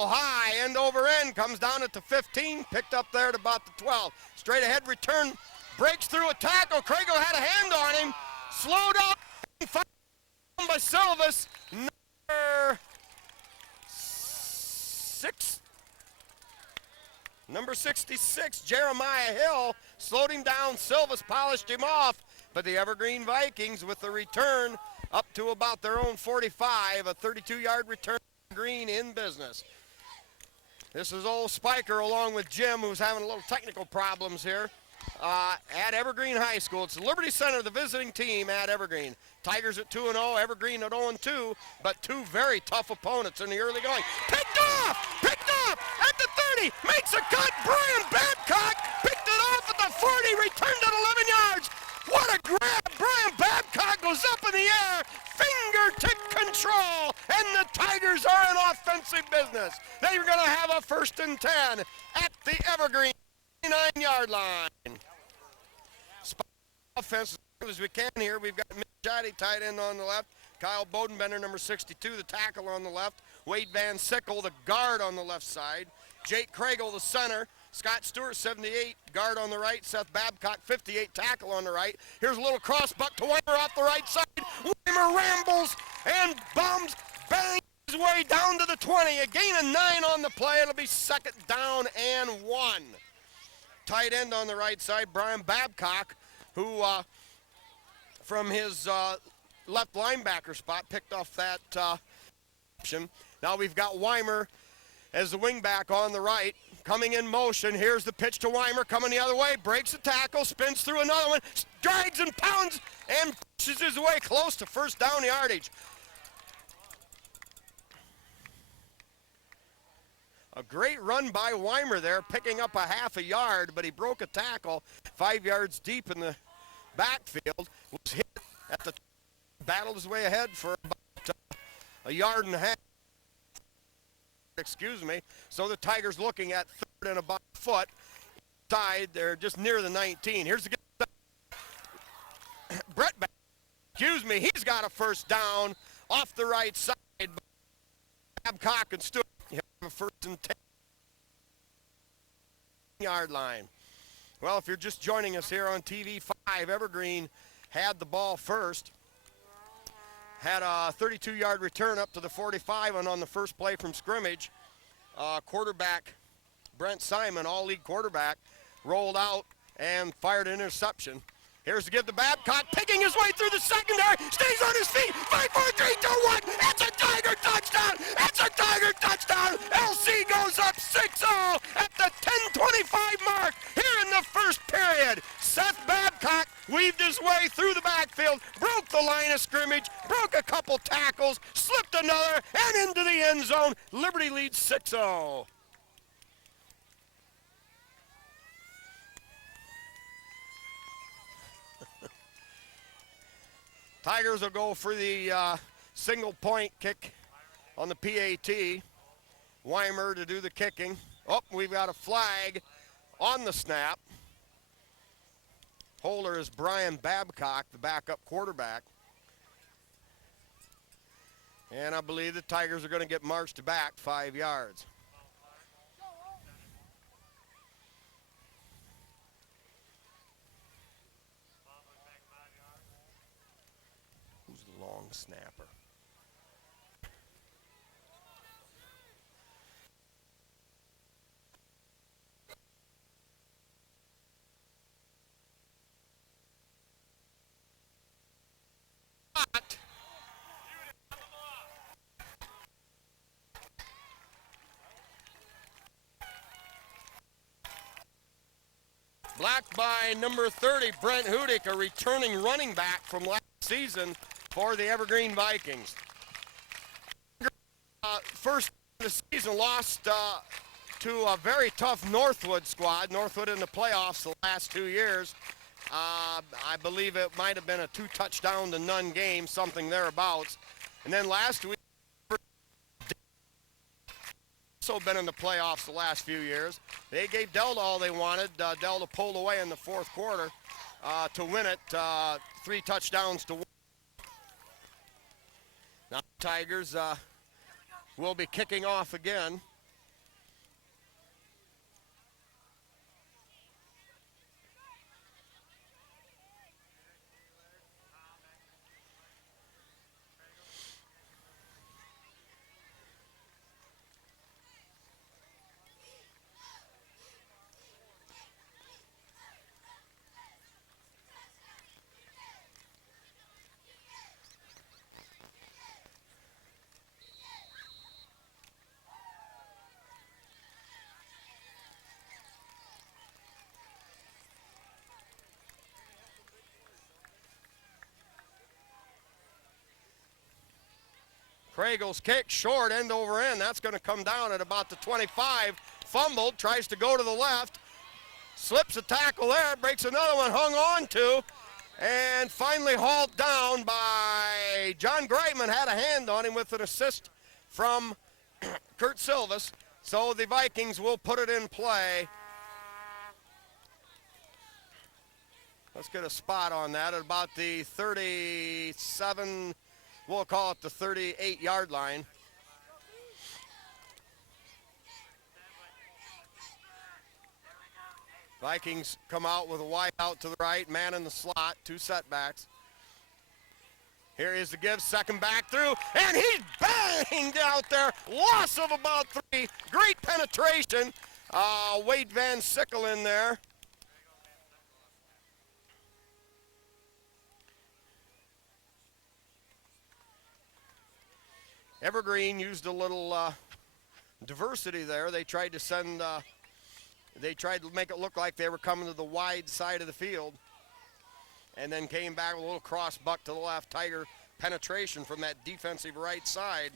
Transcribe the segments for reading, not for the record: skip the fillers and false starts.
ball high, end over end, comes down at the 15, picked up there at about the 12. Straight ahead return, breaks through a tackle. Craigo had a hand on him, slowed up, found by Silvis, number 66, Jeremiah Hill, slowed him down. Silvis polished him off, but the Evergreen Vikings with the return up to about their own 45, a 32-yard return. Green in business. This is old Spiker along with Jim, who's having a little technical problems here at Evergreen High School. It's Liberty Center, the visiting team at Evergreen. Tigers at 2-0, Evergreen at 0-2, but two very tough opponents in the early going. Picked off at the 30, makes a cut. Brian Babcock picked it off at the 40, returned it 11 yards. What a grab! Brian Babcock goes up in the air, fingertip control, and the Tigers are in offensive business. They're going to have a 1st and 10 at the Evergreen 9-yard line. Offense as good as we can here. We've got Mitch Jotty, tight end on the left. Kyle Bodenbender, number 62, the tackle on the left. Wade Van Sickle, the guard on the left side. Jake Craigle, the center. Scott Stewart, 78, guard on the right. Seth Babcock, 58, tackle on the right. Here's a little cross buck to Weimer off the right side. Weimer rambles and bombs, bangs his way down to the 20. A gain of 9 on the play. It'll be 2nd down and 1. Tight end on the right side, Brian Babcock, who from his left linebacker spot picked off that option. Now we've got Weimer as the wingback on the right. Coming in motion, here's the pitch to Weimer, coming the other way, breaks a tackle, spins through another one, drags and pounds, and pushes his way close to 1st down yardage. A great run by Weimer there, picking up a half a yard, but he broke a tackle 5 yards deep in the backfield, was hit at the battled his way ahead for about a yard and a half. So the Tigers looking at 3rd and about a foot. Side, they're just near the 19. Here's the Brett he's got a 1st down off the right side. Babcock and Stewart have a 1st and 10-yard line. Well, if you're just joining us here on TV5, Evergreen had the ball first. Had a 32-yard return up to the 45 and on the first play from scrimmage. Quarterback Brent Simon, all-league quarterback, rolled out and fired an interception. Here's to give to Babcock, picking his way through the secondary, stays on his feet, 5, 4, 3, 2, 1. It's a Tiger touchdown! It's a Tiger touchdown! LC goes up 6-0 at the 10:25 mark here in the 1st period. Seth Babcock weaved his way through the backfield, broke the line of scrimmage, broke a couple tackles, slipped another, and into the end zone. Liberty leads 6-0. Tigers will go for the single point kick on the PAT. Weimer to do the kicking. Oh, we've got a flag on the snap. Holder is Brian Babcock, the backup quarterback. And I believe the Tigers are going to get marched back 5 yards. Long snapper. Blocked by number 30, Brent Hudick, a returning running back from last season for the Evergreen Vikings. First of the season lost to a very tough Northwood squad. Northwood in the playoffs the last 2 years. I believe it might have been a 2-touchdown-to-none game, something thereabouts. And then last week, also been in the playoffs the last few years. They gave Delta all they wanted. Delta pulled away in the 4th quarter to win it, 3 touchdowns to 1. Now Tigers will be kicking off again. Kragel's kick short, end over end. That's going to come down at about the 25. Fumbled, tries to go to the left. Slips a tackle there, breaks another one, hung on to, and finally hauled down by John Greitman. Had a hand on him with an assist from Kurt Silvis. So the Vikings will put it in play. Let's get a spot on that at about the 37, we'll call it the 38-yard line. Vikings come out with a wide out to the right, man in the slot, 2 setbacks. Here is the give, second back through, and he's banged out there. Loss of about 3. Great penetration. Wade Van Sickle in there. Evergreen used a little diversity there. They tried to send, they tried to make it look like they were coming to the wide side of the field, and then came back with a little cross buck to the left. Tiger penetration from that defensive right side.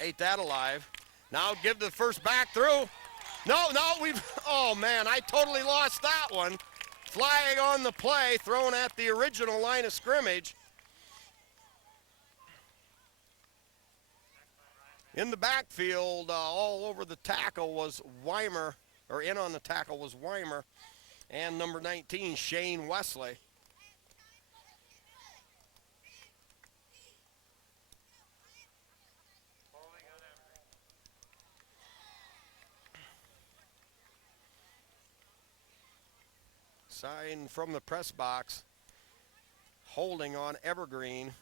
Ate that alive. Now give the first back through. No, oh man, I totally lost that one. Flag on the play, thrown at the original line of scrimmage. In the backfield, all over the tackle was Weimer, or in on the tackle was Weimer, and number 19, Shane Wesley. Sign from the press box, holding on Evergreen.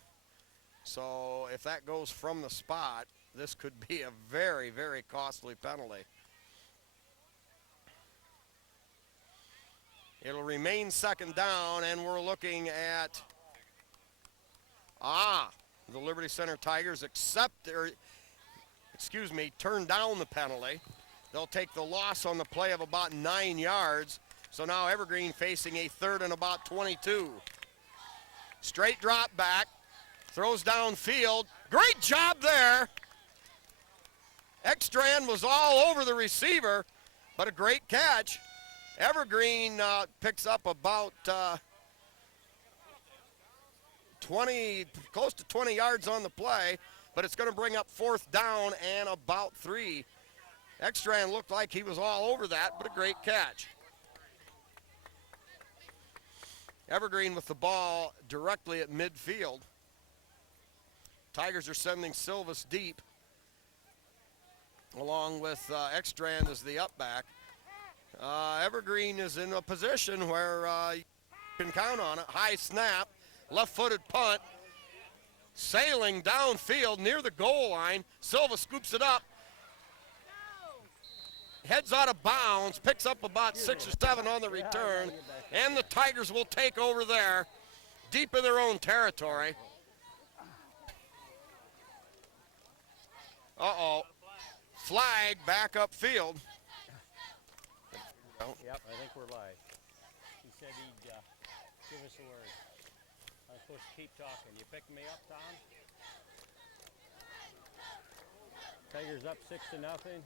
So if that goes from the spot, this could be a very, very costly penalty. It'll remain second down, and we're looking at, the Liberty Center Tigers turn down the penalty. They'll take the loss on the play of about 9 yards. So now Evergreen facing a 3rd and about 22. Straight drop back, throws downfield. Great job there. Ekstrand was all over the receiver, but a great catch. Evergreen picks up about 20, close to 20 yards on the play, but it's going to bring up 4th down and about 3. Ekstrand looked like he was all over that, but a great catch. Evergreen with the ball directly at midfield. Tigers are sending Silvis deep, along with Ekstrand as the up back. Evergreen is in a position where you can count on it. High snap, left-footed punt, sailing downfield near the goal line. Silva scoops it up, heads out of bounds, picks up about 6 or 7 on the return, and the Tigers will take over there, deep in their own territory. Flag back upfield. Yep, I think we're live. He said he'd give us a word. I'm supposed to keep talking. You picking me up, Tom? Tigers up 6-0.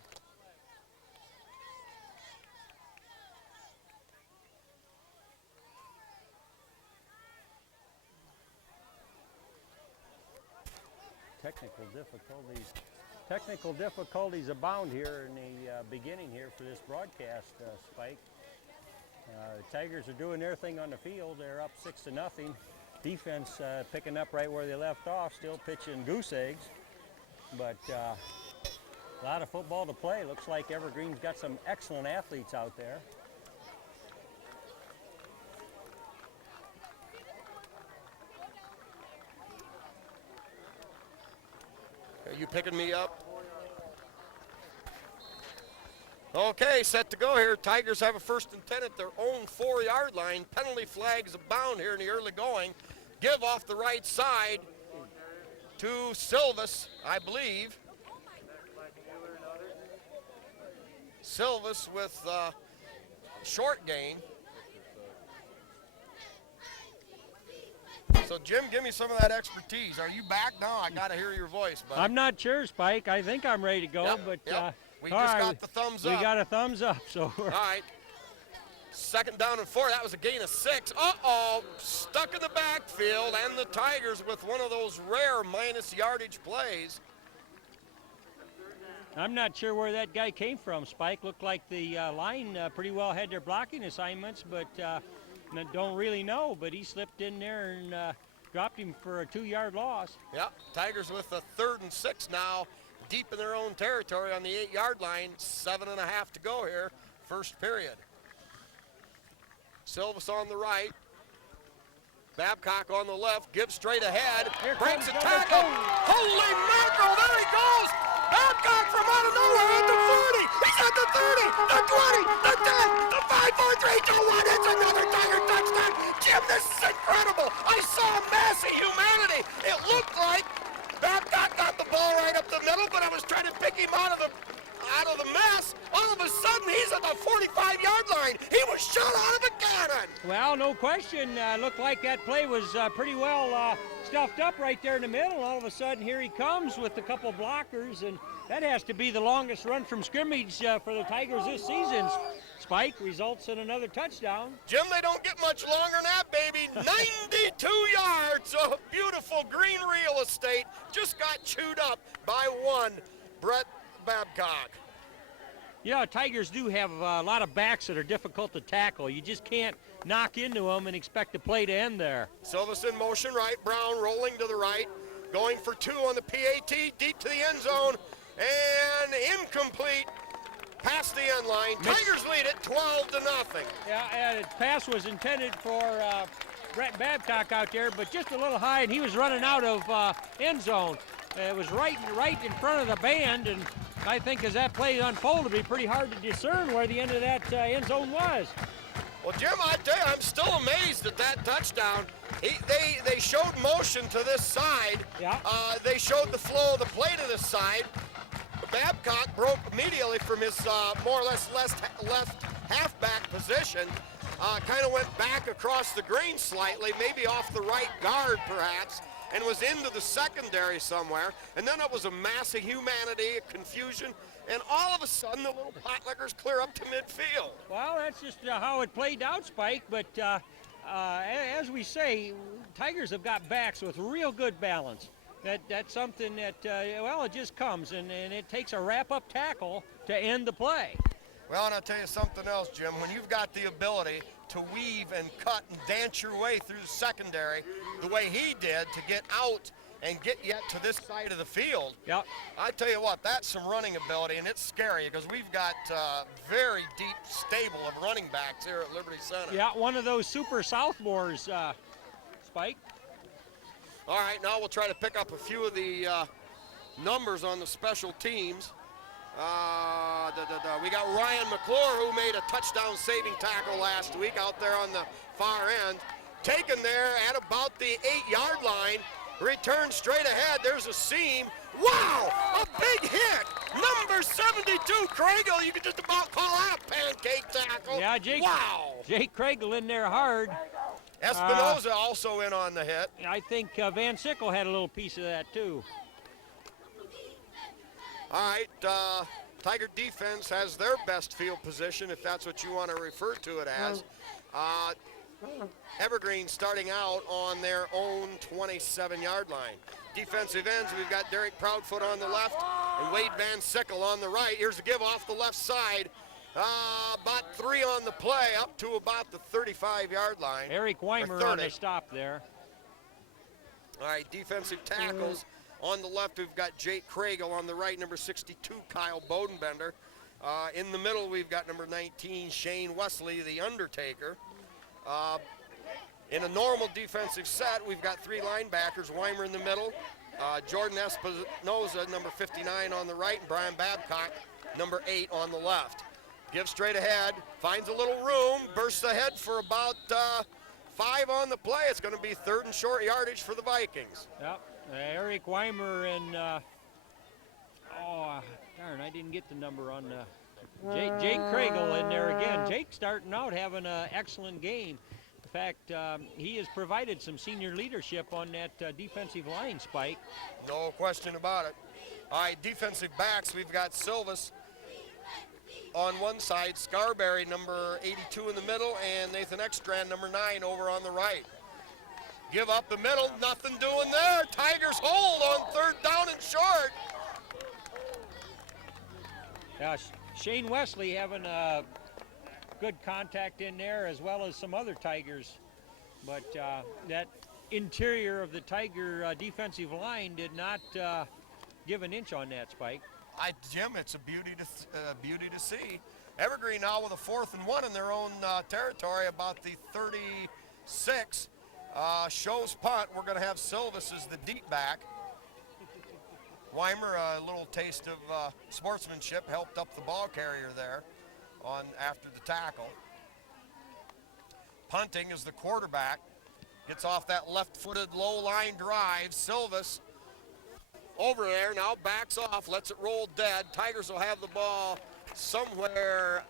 Technical difficulties abound here in the beginning here for this broadcast, Spike. Tigers are doing their thing on the field. They're up 6-0. Defense picking up right where they left off, still pitching goose eggs. But a lot of football to play. Looks like Evergreen's got some excellent athletes out there. Are you picking me up? Okay, set to go here. Tigers have a 1st and 10 at their own 4-yard line. Penalty flags abound here in the early going. Give off the right side to Silvis, I believe. Silvis with short gain. So, Jim, give me some of that expertise. Are you back now? I got to hear your voice, buddy. I'm not sure, Spike. I think I'm ready to go, but we all just right, got the thumbs up. We got a thumbs up, so All right. 2nd down and 4. That was a gain of 6. Uh-oh. Stuck in the backfield, and the Tigers with one of those rare minus yardage plays. I'm not sure where that guy came from, Spike. Looked like the line pretty well had their blocking assignments, but don't really know. But he slipped in there and dropped him for a 2-yard loss. Yeah, Tigers with a 3rd and 6 now, deep in their own territory on the 8-yard line. 7.5 to go here, 1st period. Silvas on the right. Babcock on the left, gives straight ahead, breaks a tackle. Holy mackerel, there he goes! Babcock from out of nowhere at the 40. He's at the 30, the 20, the 10, the 5, 4, 3, 2, 1. It's another Tiger touchdown. Jim, this is incredible. I saw a mass of humanity. It looked like Babcock got the ball right up the middle, but I was trying to pick him out of the mess. All of a sudden, he's at the 45-yard line. He was shot out of a cannon. Well, no question. Looked like that play was pretty well stuffed up right there in the middle. All of a sudden, here he comes with a couple blockers, and that has to be the longest run from scrimmage for the Tigers this season. Spike results in another touchdown. Jim, they don't get much longer than that, baby. 92 yards of beautiful green real estate just got chewed up by one Brett Babcock. Yeah, Tigers do have a lot of backs that are difficult to tackle. You just can't knock into them and expect the play to end there. Silvas in motion right, Brown rolling to the right, going for 2 on the PAT, deep to the end zone, and incomplete past the end line. Tigers lead it 12-0. Yeah, the pass was intended for Brett Babcock out there, but just a little high, and he was running out of end zone. It was right in front of the band, and I think as that play unfolded, it'd be pretty hard to discern where the end of that end zone was. Well, Jim, I tell you, I'm still amazed at that touchdown. They showed motion to this side. Yeah. They showed the flow of the play to this side. Babcock broke immediately from his more or less left halfback position. Kind of went back across the green slightly, maybe off the right guard perhaps, and was into the secondary somewhere. And then it was a mass of humanity, confusion, and all of a sudden the little potlickers clear up to midfield. Well, that's just how it played out, Spike, but as we say, Tigers have got backs with real good balance. That's something that, it just comes, and it takes a wrap-up tackle to end the play. Well, and I'll tell you something else, Jim. When you've got the ability to weave and cut and dance your way through the secondary the way he did to get out and get yet to this side of the field, yep. I tell you what, that's some running ability, and it's scary because we've got very deep stable of running backs here at Liberty Center. Yeah, one of those super sophomores, Spike. All right, now we'll try to pick up a few of the numbers on the special teams. We got Ryan McClure, who made a touchdown-saving tackle last week out there on the far end. Taken there at about the 8-yard line. Return straight ahead. There's a seam. Wow! A big hit! Number 72, Craigle. You could just about call that a pancake tackle. Yeah, Jake. Wow! Jake Craigle in there hard. Espinoza also in on the hit. I think Van Sickle had a little piece of that, too. All right, Tiger defense has their best field position, if that's what you want to refer to it as. Evergreen starting out on their own 27-yard line. Defensive ends, we've got Derek Proudfoot on the left and Wade Van Sickle on the right. Here's the give off the left side. About 3 on the play, up to about the 35-yard line. Eric Weimer on the stop there. All right, defensive tackles. On the left, we've got Jake Craigle. On the right, number 62, Kyle Bodenbender. In the middle, we've got number 19, Shane Wesley, the Undertaker. In a normal defensive set, we've got 3 linebackers, Weimer in the middle, Jordan Espinoza, number 59 on the right, and Brian Babcock, number 8 on the left. Gives straight ahead, finds a little room, bursts ahead for about 5 on the play. It's going to be 3rd and short yardage for the Vikings. Yep. Eric Weimer and, darn, I didn't get the number on Jake Craigle in there again. Jake starting out having an excellent game. fact, he has provided some senior leadership on that defensive line, Spike. No question about it. All right, defensive backs, we've got Silvis on one side, Scarberry, number 82 in the middle, and Nathan Ekstrand, number 9, over on the right. Give up the middle, nothing doing there. Tigers hold on third down and short. Shane Wesley having good contact in there, as well as some other Tigers. But that interior of the Tiger defensive line did not give an inch on that, Spike. Jim, it's a beauty to see. Evergreen now with a 4th and 1 in their own territory, about the 36. Shows punt. We're going to have Silvis as the deep back. Weimer, a little taste of sportsmanship, helped up the ball carrier there after the tackle. Punting is the quarterback. Gets off that left-footed low-line drive. Silvis over there, now backs off, lets it roll dead. Tigers will have the ball somewhere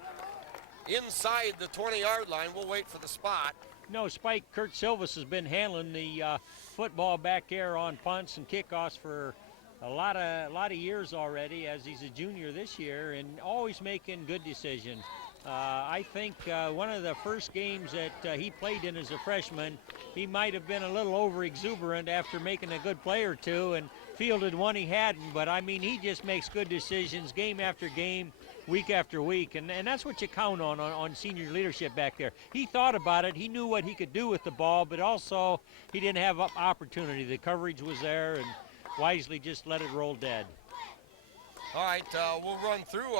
inside the 20-yard line. We'll wait for the spot. No, Spike, Kurt Silvis has been handling the football back there on punts and kickoffs for a lot of years already, as he's a junior this year, and always making good decisions. I think one of the first games that he played in as a freshman, he might have been a little over-exuberant after making a good play or two and fielded one he hadn't, but I mean, he just makes good decisions game after game, week after week, and that's what you count on senior leadership back there. He thought about it, he knew what he could do with the ball, but also he didn't have opportunity. The coverage was there, and wisely just let it roll dead. All right, we'll run through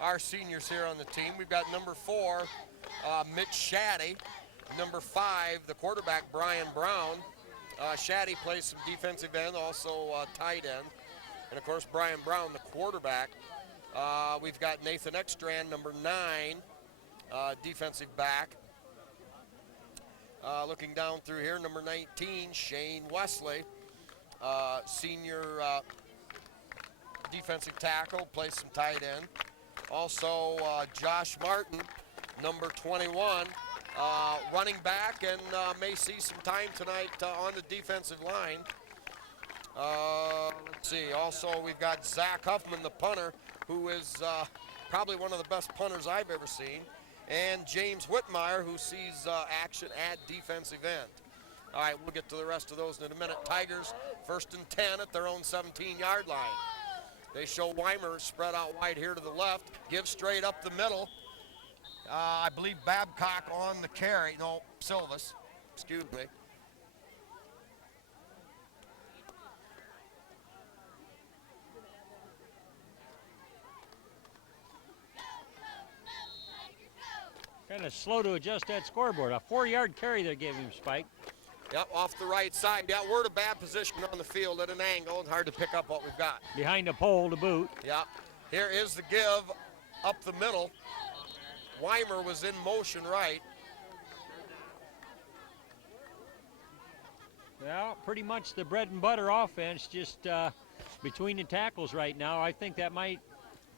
our seniors here on the team. We've got number 4, Mitch Shaddy. Number 5, the quarterback, Brian Brown. Shaddy plays some defensive end, also tight end. And of course, Brian Brown, the quarterback. We've got Nathan Ekstrand, number 9, defensive back. Looking down through here, number 19, Shane Wesley, senior defensive tackle, plays some tight end. Also, Josh Martin, number 21, running back, and may see some time tonight on the defensive line. Let's see, also we've got Zach Huffman, the punter, who is probably one of the best punters I've ever seen, and James Whitmire, who sees action at defensive end. All right, we'll get to the rest of those in a minute. Tigers 1st and 10 at their own 17-yard line. They show Weimer spread out wide here to the left, give straight up the middle. I believe Babcock on the carry. No, Silvis, excuse me. Kind of slow to adjust that scoreboard. A 4-yard carry they gave him, Spike. Yep, off the right side. Yeah, we're in a bad position on the field at an angle. It's hard to pick up what we've got. Behind the pole to boot. Yeah, here is the give up the middle. Weimer was in motion right. Well, pretty much the bread and butter offense, just between the tackles right now. I think that might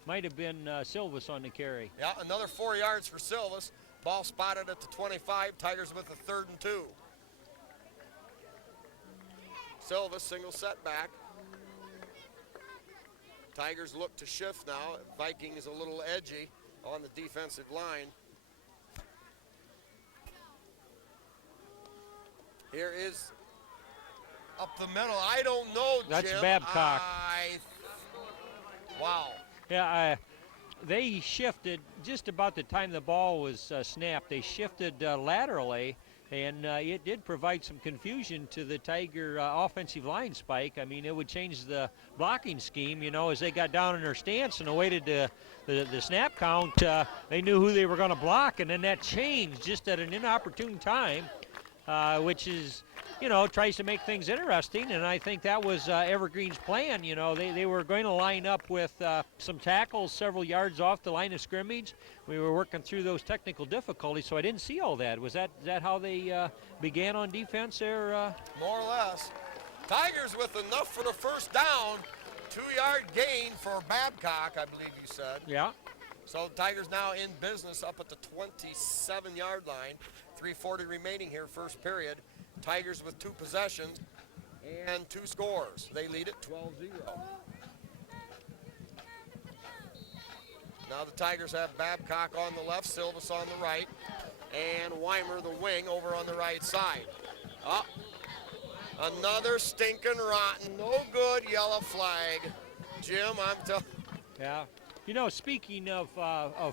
have been Silvis on the carry. Yeah, another 4 yards for Silvis. Ball spotted at the 25. Tigers with a 3rd and 2. Silvis, single setback. Tigers look to shift now. Vikings a little edgy on the defensive line. Here is up the middle. I don't know, Jim. That's Babcock. Wow. Yeah, they shifted just about the time the ball was snapped. They shifted laterally, and it did provide some confusion to the Tiger offensive line, Spike. I mean, it would change the blocking scheme, you know, as they got down in their stance and awaited the snap count. They knew who they were going to block, and then that changed just at an inopportune time, which is, you know, tries to make things interesting, and I think that was Evergreen's plan. You know, they were going to line up with some tackles several yards off the line of scrimmage. We were working through those technical difficulties, so I didn't see all that. Was that how they began on defense there? More or less. Tigers with enough for the first down. 2-yard gain for Babcock, I believe you said. Yeah. So Tigers now in business up at the 27-yard line. 3:40 remaining here, first period. Tigers with 2 possessions and 2 scores. They lead it 12-0. Now the Tigers have Babcock on the left, Silvas on the right, and Weimer, the wing, over on the right side. Up. Another stinking rotten, no good yellow flag. Jim, I'm telling you. Yeah. You know, speaking of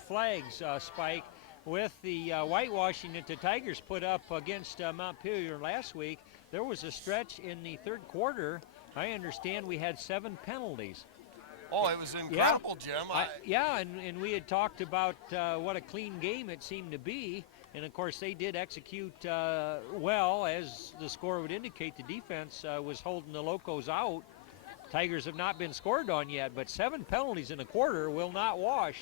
flags, Spike, with the whitewashing that the Tigers put up against Montpelier last week, there was a stretch in the third quarter. I understand we had 7 penalties. Oh, it was incredible, Jim. And we had talked about what a clean game it seemed to be. And, of course, they did execute well, as the score would indicate. The defense was holding the Locos out. Tigers have not been scored on yet, but 7 penalties in a quarter will not wash.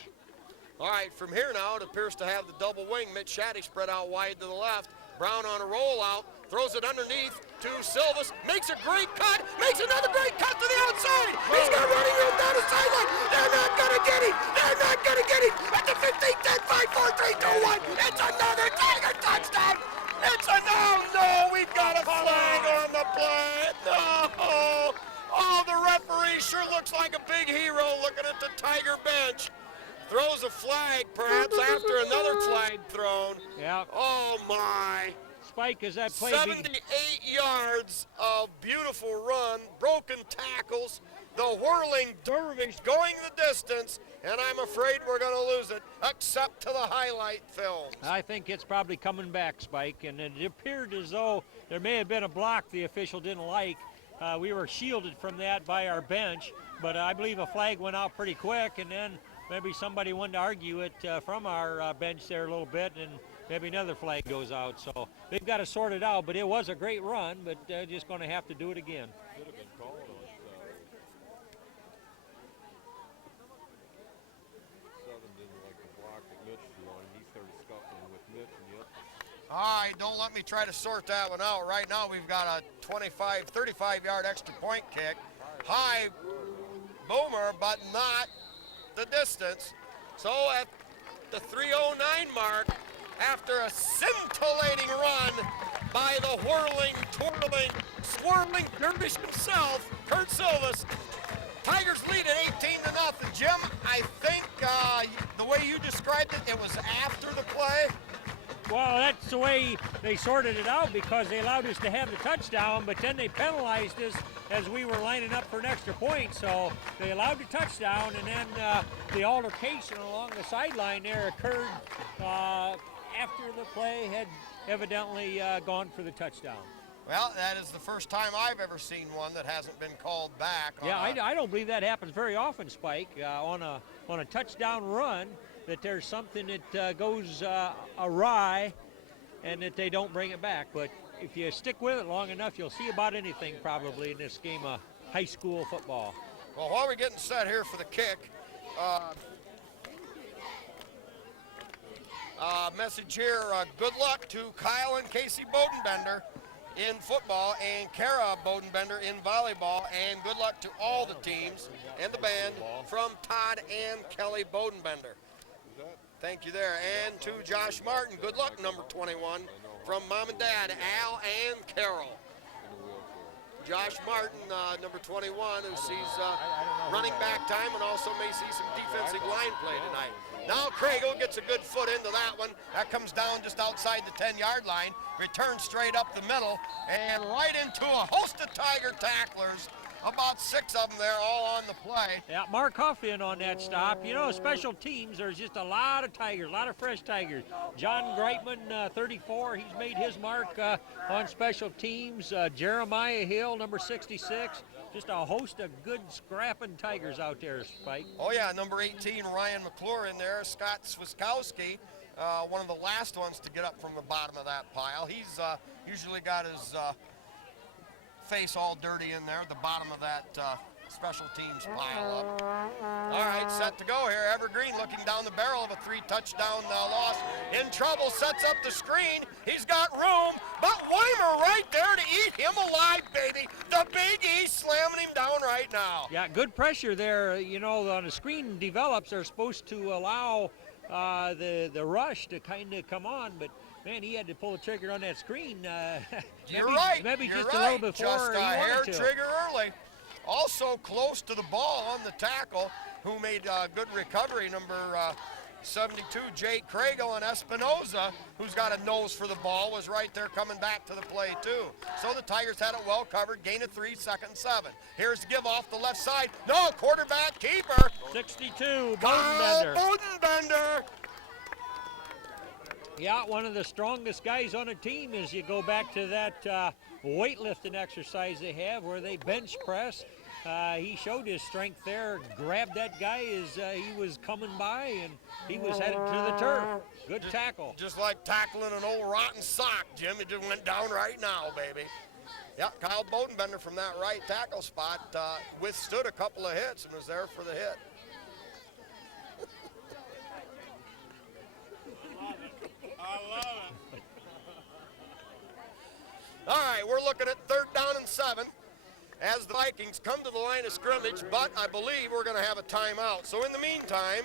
All right, from here now, it appears to have the double wing. Mitch Shaddy spread out wide to the left. Brown on a rollout, throws it underneath to Silvas, makes a great cut, makes another great cut to the outside. He's got running room down the sideline. They're not going to get him. They're not going to get him. At the 15, 10, 5, 4, 3, 2, 1. It's another Tiger touchdown. It's a no. We've got a flag on the play. No. Oh, the referee sure looks like a big hero looking at the Tiger bench. Throws a flag, perhaps, after another flag thrown. Yeah. Oh, my. Spike, is that play 78 yards of beautiful run, broken tackles, the whirling dervish going the distance, and I'm afraid we're going to lose it, except to the highlight films. I think it's probably coming back, Spike, and it appeared as though there may have been a block the official didn't like. We were shielded from that by our bench, but I believe a flag went out pretty quick, and then maybe somebody wanted to argue it from our bench there a little bit, and maybe another flag goes out. So they've got to sort it out, but it was a great run, but just going to have to do it again. Should have been called on Southern didn't like the block that Mitch threw on him. He started scuffling with Mitch and the other. All right, don't let me try to sort that one out. Right now we've got a 35-yard extra point kick. High boomer, but not the distance. So at the 3:09 mark, after a scintillating run by the whirling, twirling, swirling dervish himself, Kurt Silvas, Tigers lead at 18-0. Jim, I think the way you described it, it was after the play. Well, that's the way they sorted it out, because they allowed us to have the touchdown, but then they penalized us as we were lining up for an extra point. So they allowed the touchdown, and then the altercation along the sideline there occurred after the play had evidently gone for the touchdown. Well, that is the first time I've ever seen one that hasn't been called back. Yeah, I don't believe that happens very often, Spike, on a touchdown run, that there's something that goes awry and that they don't bring it back. But if you stick with it long enough, you'll see about anything probably in this game of high school football. Well, while we're getting set here for the kick, message here, good luck to Kyle and Casey Bodenbender in football and Kara Bodenbender in volleyball, and good luck to all the teams and the band from Todd and Kelly Bodenbender. Thank you there. And to Josh Martin, good luck, number 21, from Mom and Dad, Al and Carol. Josh Martin, number 21, who sees running back time and also may see some defensive line play tonight. Now Craigle gets a good foot into that one. That comes down just outside the 10-yard line, returns straight up the middle, and right into a host of Tiger tacklers. About 6 of them there, all on the play. Yeah, Mark Huff in on that stop. You know, special teams, there's just a lot of Tigers, a lot of fresh Tigers. John Greitman, 34, he's made his mark on special teams. Jeremiah Hill, number 66. Just a host of good scrapping Tigers out there, Spike. Oh, yeah, number 18, Ryan McClure in there. Scott Swiskowski, one of the last ones to get up from the bottom of that pile. He's usually got his face all dirty in there at the bottom of that special teams pile up. All right, set to go here. Evergreen looking down the barrel of a 3-touchdown loss. In trouble, sets up the screen. He's got room, but Weimer right there to eat him alive, baby. The Big East slamming him down right now. Yeah, good pressure there. You know, on the screen develops, they're supposed to allow the rush to kind of come on, but Man, he had to pull the trigger on that screen. You're right. Maybe You're just right. a little before Just he a hair wanted to. trigger early. Also close to the ball on the tackle, who made good recovery, number 72, Jake Craigle, and Espinoza, who's got a nose for the ball, was right there coming back to the play too. So the Tigers had it well covered, gain of 3, 2nd and 7. Here's the give off the left side. No, quarterback keeper. 62, Kyle Bodenbender. Bodenbender. Yeah, one of the strongest guys on a team as you go back to that weightlifting exercise they have where they bench press. He showed his strength there, grabbed that guy as he was coming by, and he was headed to the turf. Good tackle. Just like tackling an old rotten sock, Jim. It just went down right now, baby. Yeah, Kyle Bodenbender from that right tackle spot withstood a couple of hits and was there for the hit. I love it. All right, we're looking at 3rd down and 7 as the Vikings come to the line of scrimmage, but I believe we're going to have a timeout. So in the meantime,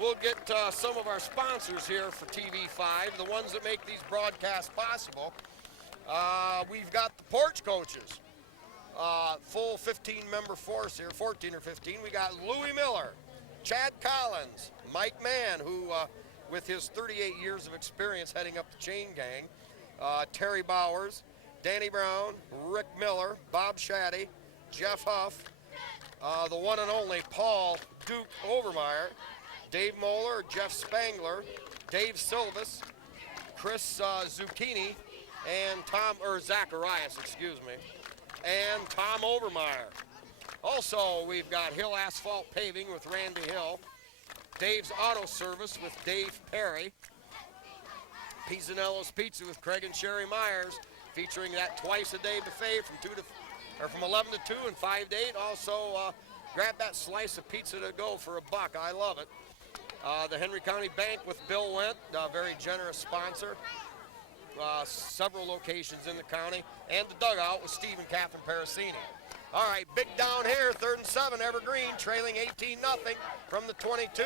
we'll get some of our sponsors here for TV5, the ones that make these broadcasts possible. We've got the Porch Coaches, full 15-member force here, 14 or 15. We got Louie Miller, Chad Collins, Mike Mann, who with his 38 years of experience heading up the chain gang, Terry Bowers, Danny Brown, Rick Miller, Bob Shaddy, Jeff Huff, the one and only Paul Duke Overmeyer, Dave Moeller, Jeff Spangler, Dave Silvis, Chris Zucchini, and Zacharias, excuse me, and Tom Overmeyer. Also, we've got Hill Asphalt Paving with Randy Hill, Dave's Auto Service with Dave Perry, Pizzanello's Pizza with Craig and Sherry Myers, featuring that twice-a-day buffet from 11 to 2 and 5 to 8. Also, grab that slice of pizza to go for $1. I love it. The Henry County Bank with Bill Wendt, a very generous sponsor. Several locations in the county. And the Dugout with Steve and Catherine Parasini. All right, big down here, 3rd and 7, Evergreen trailing 18-0 from the 22.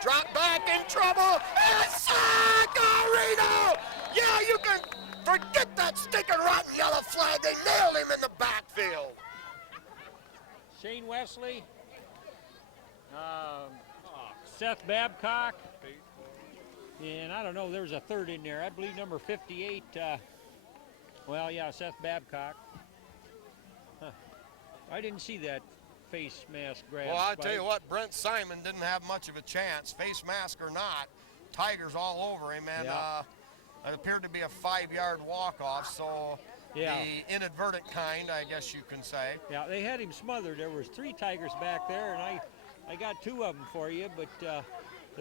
Drop back in trouble, and Sagarino! Yeah, you can forget that stinking rotten yellow flag. They nailed him in the backfield. Shane Wesley, Seth Babcock, and I don't know, there's a 3rd in there. I believe number 58, Seth Babcock. I didn't see that face mask grab. Well, I'll tell you what, Brent Simon didn't have much of a chance, face mask or not. Tigers all over him, and it appeared to be a 5-yard walk-off, so the inadvertent kind, I guess you can say. Yeah, they had him smothered. There was 3 Tigers back there, and I got 2 of them for you, but the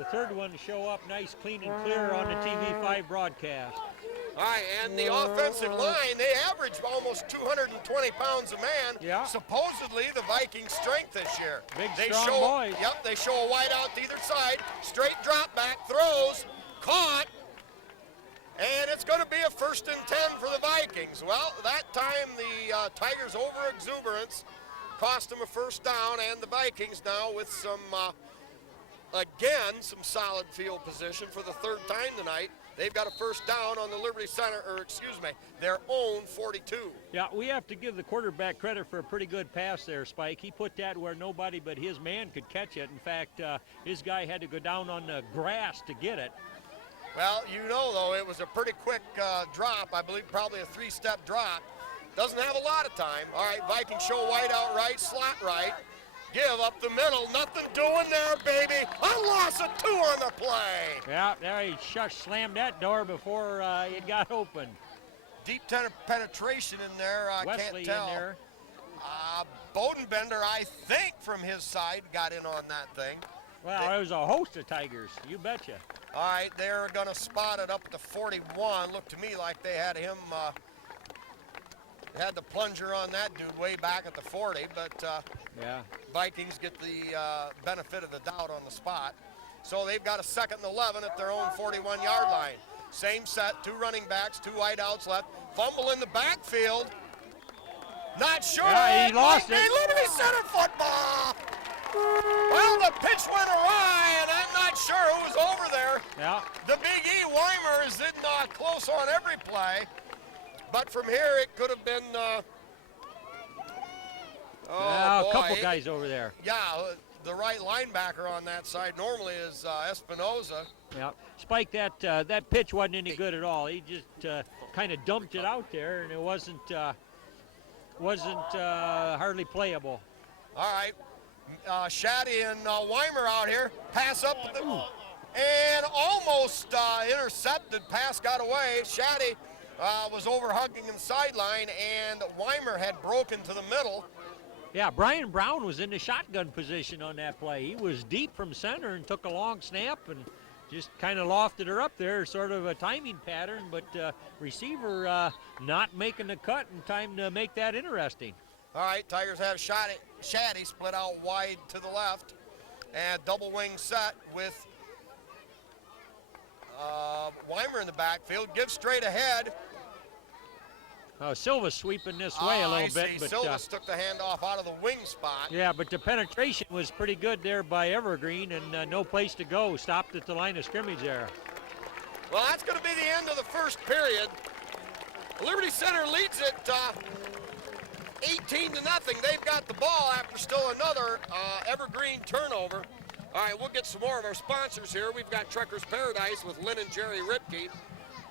3rd one show up nice, clean, and clear on the TV5 broadcast. All right, and the offensive line, they averaged almost 220 pounds a man. Yeah. Supposedly the Vikings' strength this year. Big, strong boys. Yep, they show a wide out to either side. Straight drop back, throws, caught, and it's going to be a 1st and 10 for the Vikings. Well, that time the Tigers' over-exuberance cost them a 1st down, and the Vikings now with some, some solid field position for the 3rd time tonight. They've got a 1st down on the Liberty Center, their own 42. Yeah, we have to give the quarterback credit for a pretty good pass there, Spike. He put that where nobody but his man could catch it. In fact, his guy had to go down on the grass to get it. Well, though, it was a pretty quick drop. I believe probably a 3-step drop. Doesn't have a lot of time. All right, Vikings show wide out right, slot right. Give up the middle, nothing doing there, baby. A loss of 2 on the play. Yeah, there he slammed that door before it got open. Deep penetration in there, Wesley can't tell. in there. Bodenbender, I think, from his side, got in on that thing. Well, there was a host of Tigers, you betcha. All right, they're going to spot it up to 41. Looked to me like they had him, had the plunger on that dude way back at the 40, but Vikings get the benefit of the doubt on the spot. So they've got a 2nd and 11 at their own 41-yard line. Same set, 2 running backs, 2 wideouts left. Fumble in the backfield. Not sure. Yeah, he lost it. Liberty Center football. Well, the pitch went awry, and I'm not sure who was over there. Yeah. The Big E, Weimer, is in close on every play. But from here, it could have been, A couple guys over there. Yeah, the right linebacker on that side normally is Espinoza. Yeah. Spike, that pitch wasn't any good at all. He just kind of dumped it out there, and it wasn't hardly playable. All right, Shaddy and Weimer out here. Pass up, and almost intercepted. Pass got away. Shaddy was overhugging the sideline, and Weimer had broken to the middle. Yeah, Brian Brown was in the shotgun position on that play. He was deep from center and took a long snap and just kind of lofted her up there, sort of a timing pattern, but receiver not making the cut in time to make that interesting. All right, Tigers have a shot at Shaddy, split out wide to the left, and double wing set with Weimer in the backfield. Give straight ahead. Silva sweeping this way a little bit. But Silva took the handoff out of the wing spot. Yeah, but the penetration was pretty good there by Evergreen, and no place to go. Stopped at the line of scrimmage there. Well, that's going to be the end of the first period. Liberty Center leads it 18-0. They've got the ball after still another Evergreen turnover. All right, we'll get some more of our sponsors here. We've got Trucker's Paradise with Lynn and Jerry Ripke.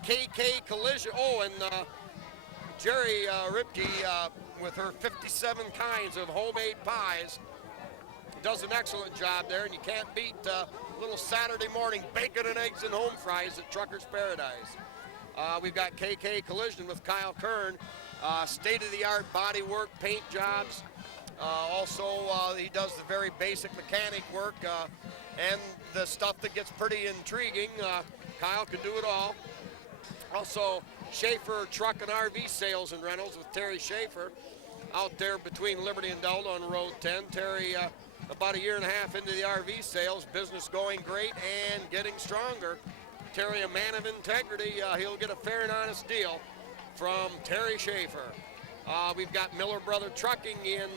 KK Collision. Oh, and Jerry Ripke with her 57 kinds of homemade pies does an excellent job there, and you can't beat little Saturday morning bacon and eggs and home fries at Trucker's Paradise. We've got KK Collision with Kyle Kern, state-of-the-art body work, paint jobs. Also, he does the very basic mechanic work and the stuff that gets pretty intriguing. Kyle can do it all. Also, Schaefer Truck and RV Sales and Rentals with Terry Schaefer out there between Liberty and Delta on Road 10. Terry, about a year and a half into the RV sales, business going great and getting stronger. Terry, a man of integrity, he'll get a fair and honest deal from Terry Schaefer. We've got Miller Brother Trucking in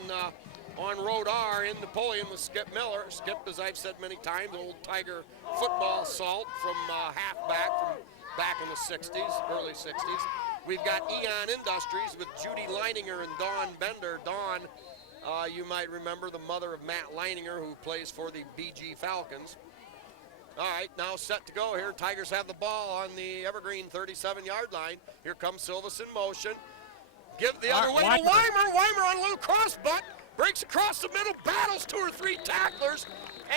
on Road R in Napoleon with Skip Miller. Skip, as I've said many times, old Tiger football salt from halfback from back in the 60s, early 60s. We've got Eon Industries with Judy Leininger and Dawn Bender. Dawn, you might remember, the mother of Matt Leininger, who plays for the BG Falcons. All right, now set to go here. Tigers have the ball on the Evergreen 37-yard line. Here comes Silvas in motion. Give the other way to Weimer. Weimer on a little cross butt. Breaks across the middle, battles 2 or 3 tacklers,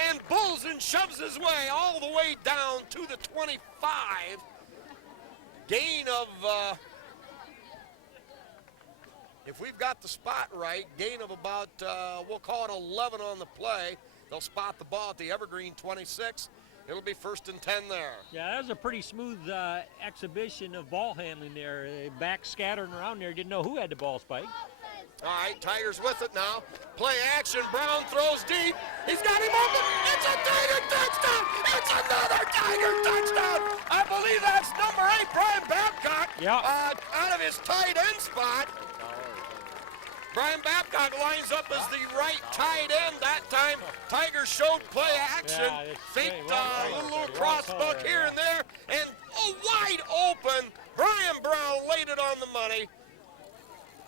and bulls and shoves his way all the way down to the 25. Gain of, if we've got the spot right, gain of about, we'll call it 11 on the play. They'll spot the ball at the Evergreen 26. It'll be 1st and 10 there. Yeah, that was a pretty smooth exhibition of ball handling there. Back scattering around there, didn't know who had the ball, Spike. All right, Tigers with it now. Play action, Brown throws deep. He's got him open. It's a Tiger touchdown. It's another Tiger touchdown. I believe that's number 8, Brian Babcock. Yeah. Out of his tight end spot. Brian Babcock lines up as the right tight end that time. Tigers showed play action. Yeah, Faked a little cross buck here and there. And wide open. Brian Brown laid it on the money.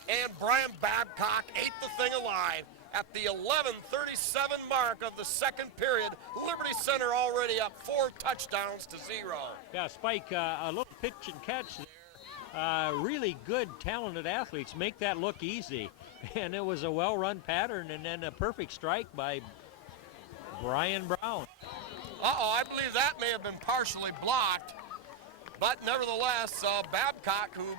And Brian Babcock ate the thing alive at the 11:37 mark of the second period. Liberty Center already up 4 touchdowns to 0. Yeah, Spike, a little pitch and catch there. Really good, talented athletes make that look easy. And it was a well-run pattern and then a perfect strike by Brian Brown. I believe that may have been partially blocked. But nevertheless, Babcock, who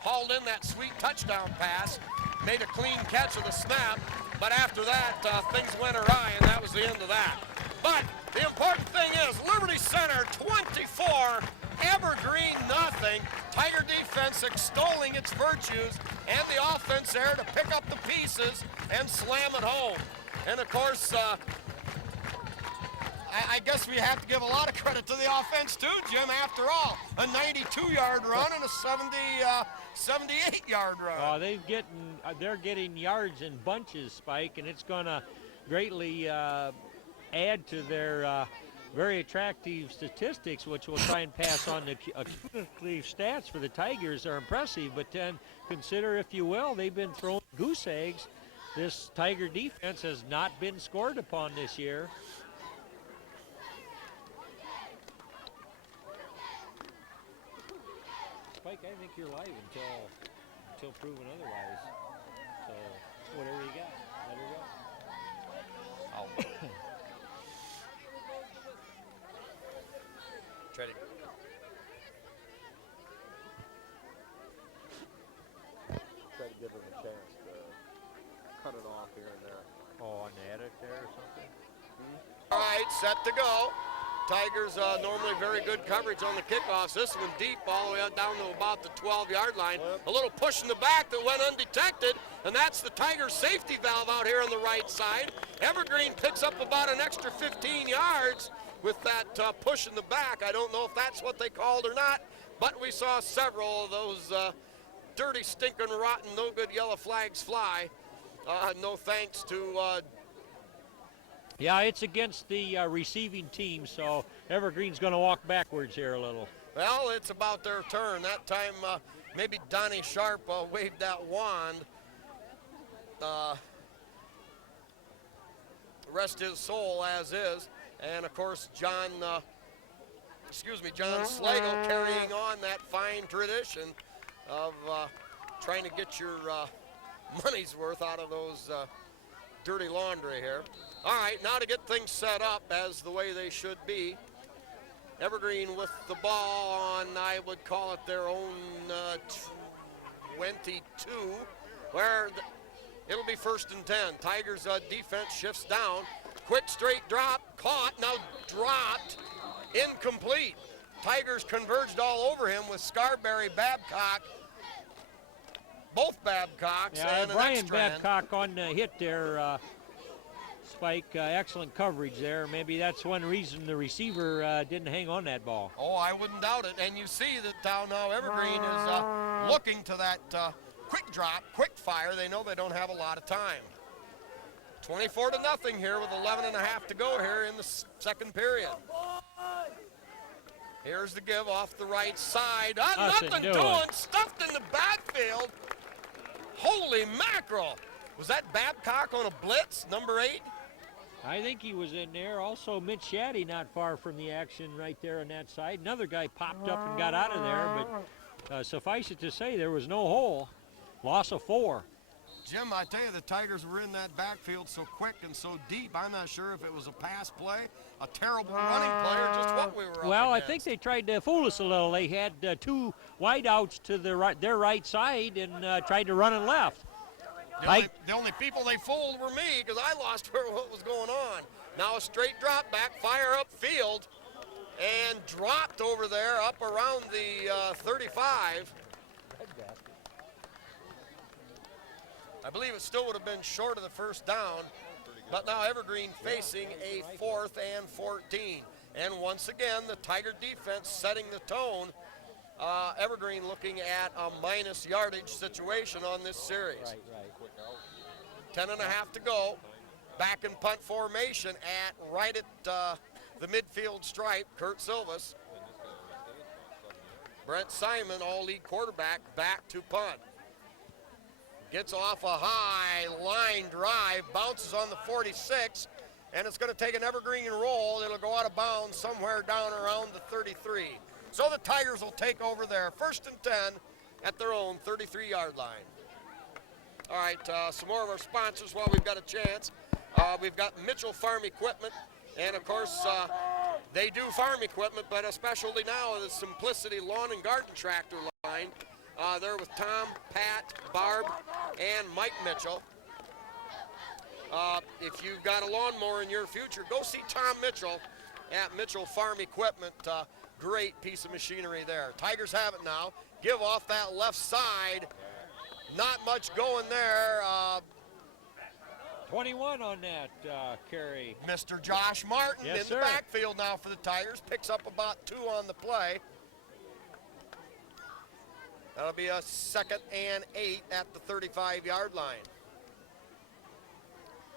hauled in that sweet touchdown pass, made a clean catch of the snap, but after that, things went awry, and that was the end of that. But the important thing is, Liberty Center 24, Evergreen nothing. Tiger defense extolling its virtues, and the offense there to pick up the pieces and slam it home. And of course, I guess we have to give a lot of credit to the offense too, Jim, after all. A 92-yard run and a 78-yard run. Oh, they're getting yards in bunches, Spike, and it's going to greatly add to their very attractive statistics, which we'll try and pass on. The cumulative stats for the Tigers are impressive, but then consider, if you will, they've been throwing goose eggs. This Tiger defense has not been scored upon this year. Spike, I think you're live until proven otherwise. So whatever you got, let her go. Try to give him a chance to cut it off here and there. Oh, on the edit there or something? All right, set to go. Tigers normally very good coverage on the kickoffs. This one deep all the way down to about the 12-yard line. A little push in the back that went undetected, and that's the Tigers safety valve out here on the right side. Evergreen picks up about an extra 15 yards with that push in the back. I don't know if that's what they called or not, but we saw several of those dirty, stinking, rotten, no good yellow flags fly. No thanks to yeah, it's against the receiving team, so Evergreen's going to walk backwards here a little. well, it's about their turn. That time, maybe Donnie Sharp waved that wand. Rest his soul as is. And, of course, John Slagle carrying on that fine tradition of trying to get your money's worth out of those dirty laundry here. All right, now to get things set up as the way they should be. Evergreen with the ball on, I would call it their own 22, where it'll be 1st and 10. Tigers defense shifts down. Quick straight drop, caught, now dropped, incomplete. Tigers converged all over him with Scarberry, Babcock, both Babcocks, yeah, and an Brian extra end. Babcock on the hit there, Spike. Excellent coverage there. Maybe that's one reason the receiver didn't hang on that ball. Oh, I wouldn't doubt it. And you see that down now Evergreen is looking to that quick drop, quick fire. They know they don't have a lot of time. 24-0 here with 11 and a half to go here in the second period. Here's the give off the right side. Nothing doing, stuffed in the backfield. Holy mackerel. Was that Babcock on a blitz, number 8? I think he was in there. Also, Mitch Shaddy not far from the action right there on that side. Another guy popped up and got out of there, but suffice it to say, there was no hole. Loss of 4. Jim, I tell you, the Tigers were in that backfield so quick and so deep. I'm not sure if it was a pass play, a terrible running play, or just what we were up Well, against. I think they tried to fool us a little. They had 2 wideouts to their right side and tried to run and left. The only people they fooled were me because I lost what was going on. Now a straight drop back, fire upfield, and dropped over there up around the 35. I believe it still would have been short of the first down, but now Evergreen facing a 4th and 14. And once again, the Tiger defense setting the tone. Evergreen looking at a minus yardage situation on this series. Right. 10 and a half to go. Back in punt formation right at the midfield stripe, Kurt Silvas. Brent Simon, all lead quarterback, back to punt. Gets off a high line drive, bounces on the 46, and it's going to take an Evergreen roll. It'll go out of bounds somewhere down around the 33. So the Tigers will take over there, 1st and 10 at their own 33-yard line. All right, some more of our sponsors while we've got a chance. We've got Mitchell Farm Equipment, and of course, they do farm equipment, but especially now the Simplicity Lawn and Garden Tractor line. They're with Tom, Pat, Barb, and Mike Mitchell. If you've got a lawnmower in your future, go see Tom Mitchell at Mitchell Farm Equipment. Great piece of machinery there. Tigers have it now. Give off that left side. Not much going there. 21 on that carry. Mr. Josh Martin Yes, in sir. the backfield now for the Tigers. Picks up about 2 on the play. That'll be a 2nd and 8 at the 35-yard line.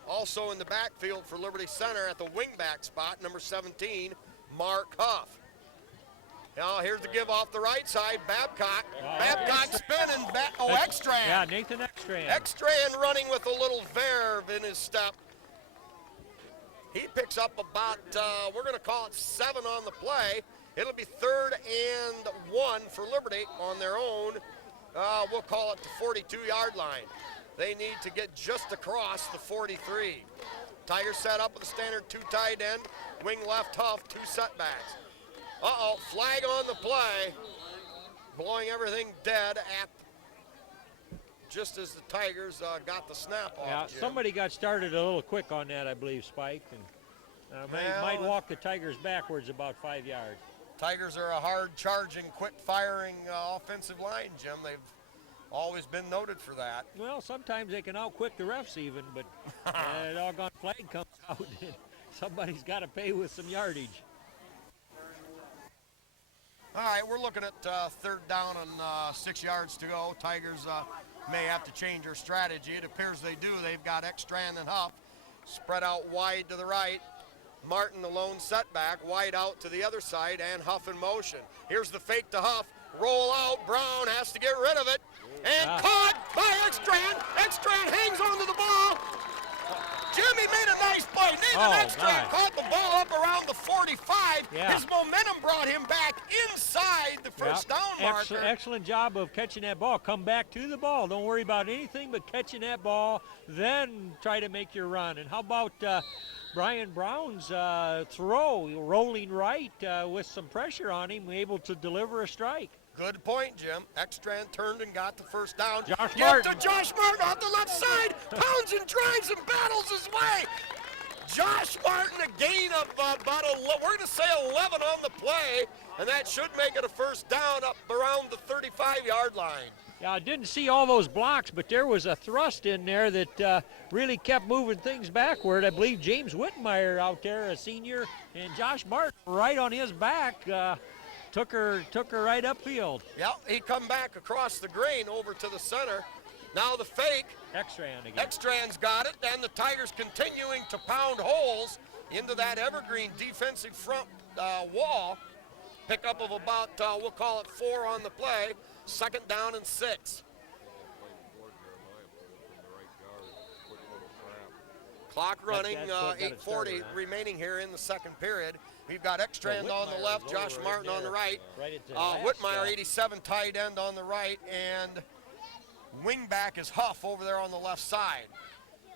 Also in the backfield for Liberty Center at the wingback spot, number 17, Mark Huff. Now here's the give off the right side, Babcock. Babcock spinning back. Oh, Ekstrand. Yeah, Nathan Ekstrand. Ekstrand running with a little verve in his step. He picks up about, we're going to call it 7 on the play. It'll be 3rd and 1 for Liberty on their own. We'll call it the 42-yard line. They need to get just across the 43. Tigers set up with a standard 2 tight end. Wing left Huff, 2 setbacks. Uh-oh, flag on the play. Blowing everything dead at just as the Tigers got the snap off. Yeah, Jim. somebody got started a little quick on that, I believe, Spike, and might walk the Tigers backwards about 5 yards. Tigers are a hard-charging, quick-firing offensive line, Jim. They've always been noted for that. Well, sometimes they can outquick the refs even, but a doggone flag comes out and somebody's got to pay with some yardage. All right, we're looking at 3rd down and 6 yards to go. Tigers may have to change their strategy. It appears they do. They've got Ekstrand and Huff spread out wide to the right. Martin, the lone setback, wide out to the other side, and Huff in motion. Here's the fake to Huff. Roll out. Brown has to get rid of it. And caught by Ekstrand. Ekstrand hangs onto the ball. Jimmy made a nice play. Nathan Ekstrand caught the ball up around the 45. Yeah. His momentum brought him back inside the first down marker. Excellent job of catching that ball. Come back to the ball. Don't worry about anything but catching that ball, then try to make your run. And how about Brian Brown's throw, rolling right with some pressure on him, able to deliver a strike. Good point, Jim. Ekstrand turned and got the first down. Josh Get Martin. to Josh Martin off the left side. Pounds and drives and battles his way. Josh Martin, a gain of about, we're going to say 11 on the play, and that should make it a first down up around the 35-yard line. Yeah, I didn't see all those blocks, but there was a thrust in there that really kept moving things backward. I believe James Whitmire out there, a senior, and Josh Martin right on his back. Took her right upfield. Yep, he come back across the green over to the center. Now the fake. Ekstrand again. Ekstrand's got it, and the Tigers continuing to pound holes into that Evergreen defensive front wall. Pickup of about, we'll call it 4 on the play. 2nd down and 6. Clock running, 8:40 remaining here in the 2nd period. We've got Ekstrand on the left, Josh Martin on the right. Whitmire, 87, tight end on the right, and wingback is Huff over there on the left side.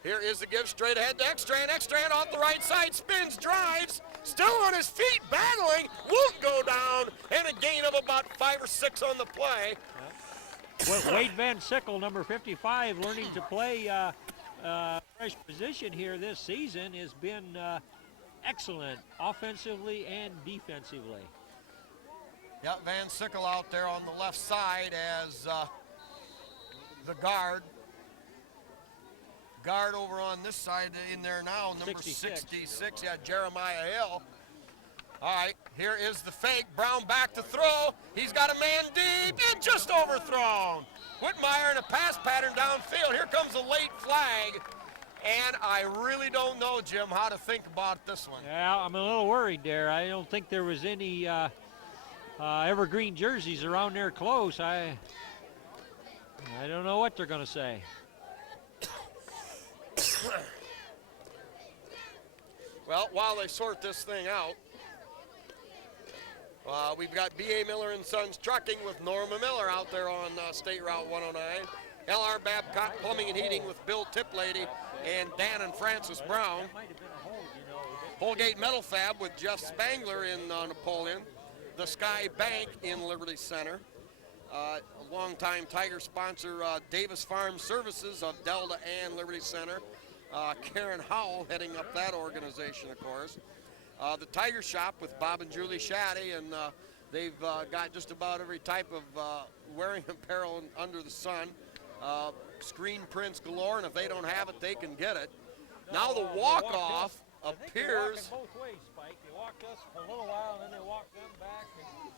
Here is the give straight ahead to Ekstrand. Ekstrand off the right side, spins, drives, still on his feet, battling, won't go down, and a gain of about 5 or 6 on the play. Wade Van Sickle, number 55, learning to play fresh position here this season, has been excellent offensively and defensively. Yeah, Van Sickle out there on the left side as the guard. Guard over on this side in there now, number 66, yeah, Jeremiah Hill. All right, here is the fake. Brown back to throw. He's got a man deep and just overthrown. Whitmire in a pass pattern downfield. Here comes a late flag. And I really don't know, Jim, how to think about this one. Yeah, I'm a little worried there. I don't think there was any Evergreen jerseys around there close. I don't know what they're going to say. Well, while they sort this thing out, we've got B.A. Miller and Sons Trucking with Norma Miller out there on State Route 109. L.R. Babcock Plumbing and Heating with Bill Tiplady and Dan and Francis Brown. Holgate Metal Fab with Jeff Spangler in Napoleon. The Sky Bank in Liberty Center. A longtime Tiger sponsor, Davis Farm Services of Delta and Liberty Center. Karen Howell heading up that organization, of course. The Tiger Shop with Bob and Julie Shaddy, and they've got just about every type of wearing apparel under the sun. Screen prints galore, and if they don't have it, they can get it. Now the walk-off appears. They both ways, Spike. They walked us for a little while, and then they walked them back, and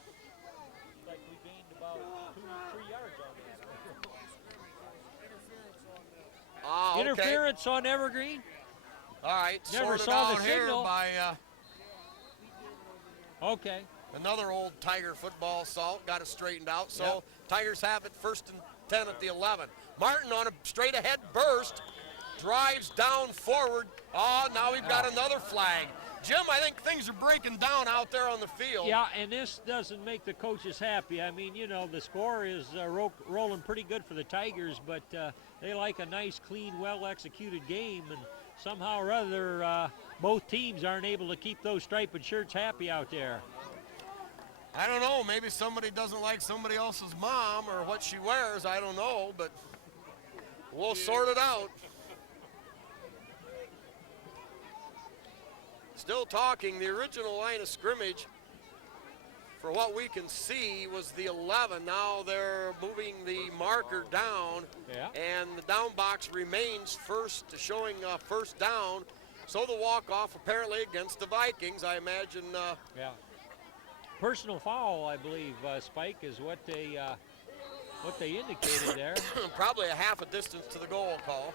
like we gained about 2-3 yards on that. Okay. Interference on Evergreen. All right, Never sorted saw the out here signal. by Okay. another old Tiger football assault. Got it straightened out. So Yep. Tigers have it 1st and 10 at the 11. Martin on a straight ahead burst. Drives down forward. Oh, now we've got another flag. Jim, I think things are breaking down out there on the field. Yeah, and this doesn't make the coaches happy. I mean, you know, the score is rolling pretty good for the Tigers, but they like a nice, clean, well-executed game, and somehow or other, both teams aren't able to keep those striped shirts happy out there. I don't know. Maybe somebody doesn't like somebody else's mom or what she wears. I don't know, but we'll sort it out. Still talking, the original line of scrimmage, for what we can see, was the 11. Now they're moving the marker down, and the down box remains first, showing first down. So the walk-off apparently against the Vikings, I imagine. Personal foul, I believe, Spike, is what they indicated there. Probably a half a distance to the goal call.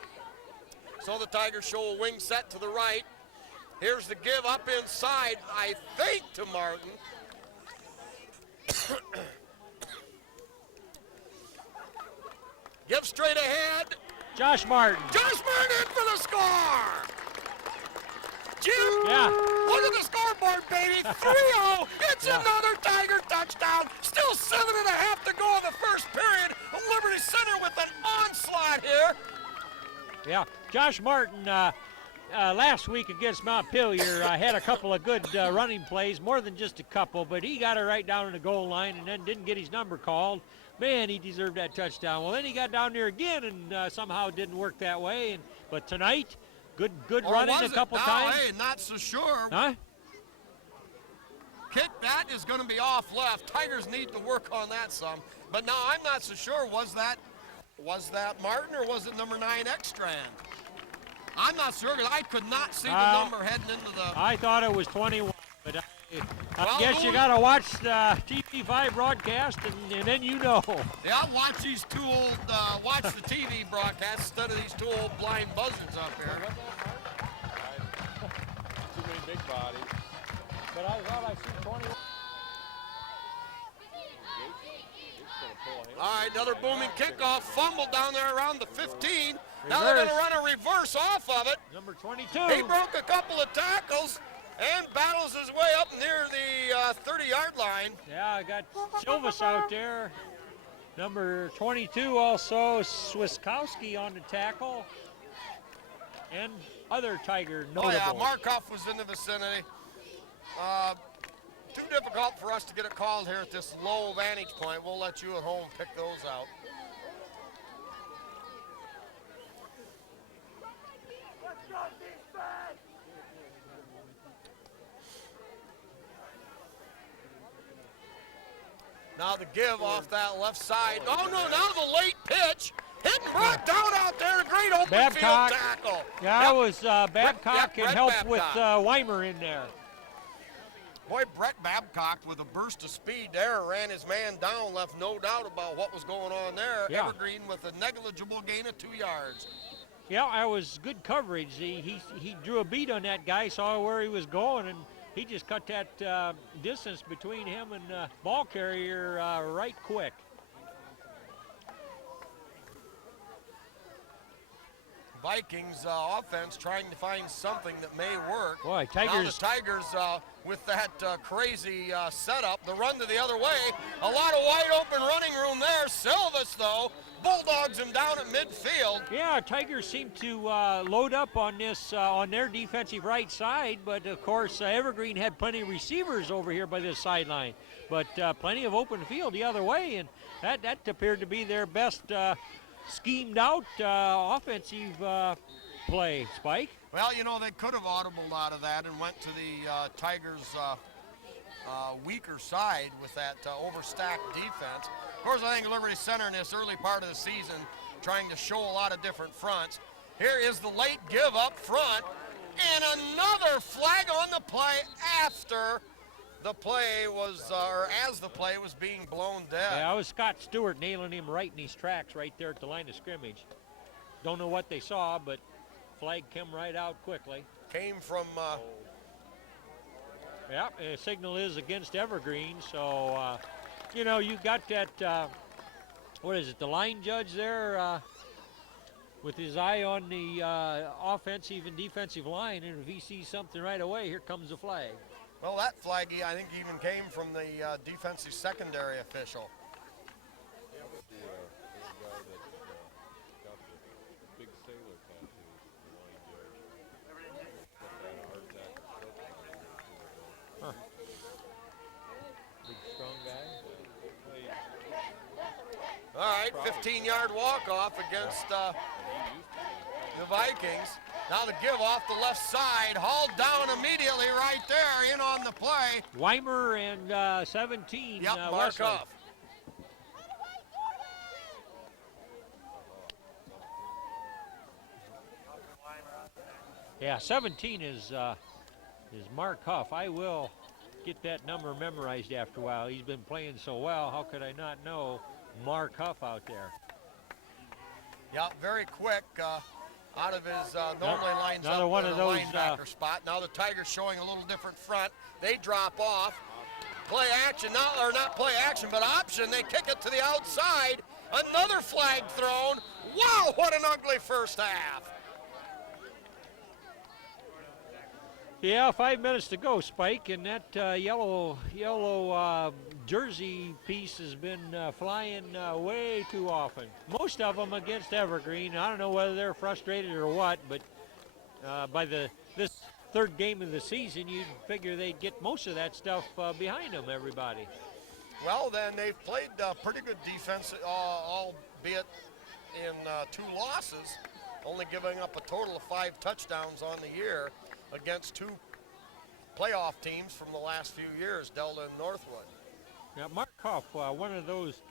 So the Tigers show a wing set to the right. Here's the give up inside, I think, to Martin. Give straight ahead. Josh Martin. Josh Martin in for the score. Jim, look at the scoreboard, baby. 3-0. It's another Tiger touchdown. Still 7.5 to go in the first period. Liberty Center with an onslaught here. Yeah, Josh Martin last week against Montpelier had a couple of good running plays, more than just a couple, but he got it right down in the goal line and then didn't get his number called. Man, he deserved that touchdown. Well, then he got down there again and somehow it didn't work that way. But tonight, good running a couple times. Hey, not so sure. Huh? Kick, that is going to be off left. Tigers need to work on that some. But now I'm not so sure. Was that Martin or was it number 9 Ekstrand? I'm not sure because I could not see the number heading into the. I thought it was 21, but I guess you got to watch the TV5 broadcast and then you know. Yeah, watch these two old, watch the TV broadcast instead of these two old blind buzzards up here. Too many big bodies. But I thought I seen 21. All right, another booming kickoff, fumble down there around the 15. Now they're going to run a reverse off of it. Number 22. He broke a couple of tackles and battles his way up near the 30-yard line. Yeah, I got Silvas out there. Number 22 also, Swiskowski on the tackle. And other Tiger notables. Oh yeah, Markoff was in the vicinity. Too difficult for us to get it called here at this low vantage point. We'll let you at home pick those out. Now the give off that left side. Oh no, now the late pitch. Hit and brought down out there. A great open Babcock. field tackle. Yeah, that was Babcock and Brett helped with Babcock. Weimer in there. Boy, Brett Babcock with a burst of speed there ran his man down, left no doubt about what was going on there. Yeah. Evergreen with a negligible gain of 2 yards. Yeah, that was good coverage. He drew a beat on that guy, saw where he was going, and he just cut that distance between him and ball carrier right quick. Vikings offense trying to find something that may work. Boy, Now Tigers. the Tigers with that crazy setup, the run to the other way, a lot of wide open running room there. Silvas, though, bulldogs him down at midfield. Yeah, Tigers seem to load up on this on their defensive right side, but of course Evergreen had plenty of receivers over here by this sideline, but plenty of open field the other way, and that appeared to be their best schemed out offensive play, Spike. Well, you know, they could have audibled out of that and went to the Tigers' weaker side with that overstacked defense. Of course, I think Liberty Center in this early part of the season trying to show a lot of different fronts. Here is the late give up front, and another flag on the play after the play was, or as the play was being blown dead. Yeah, it was Scott Stewart nailing him right in his tracks right there at the line of scrimmage. Don't know what they saw, but flag came right out quickly. came from, Yeah, signal is against Evergreen. So, you know, you got that, what is it, the line judge there with his eye on the offensive and defensive line. And if he sees something right away, here comes the flag. well, that flag, I think, even came from the defensive secondary official. Yeah, but the guy that got the big sailor tattoos, the line judge. Got that art that Big, strong guy. All right, 15-yard walk-off against the Vikings. Now the give off the left side, hauled down immediately right there, in on the play. Weimer and 17. Yep, mark Wesley. off. Yeah, 17 is Mark Huff. I will get that number memorized after a while. He's been playing so well. How could I not know Mark Huff out there? Yeah, very quick. Out of his normally lines another up one in of the those, linebacker spot. Now the Tigers showing a little different front. They drop off. Play action, not play action, but option. They kick it to the outside. Another flag thrown. Wow, what an ugly first half. Yeah, 5 minutes to go, Spike, and that yellow jersey piece has been flying way too often. Most of them against Evergreen. I don't know whether they're frustrated or what, but by this third game of the season, you'd figure they'd get most of that stuff behind them, everybody. Well, then they've played pretty good defense, albeit in 2 losses, only giving up a total of 5 touchdowns on the year against 2 playoff teams from the last few years, Delta and Northwood. Now, Mark Huff, one of those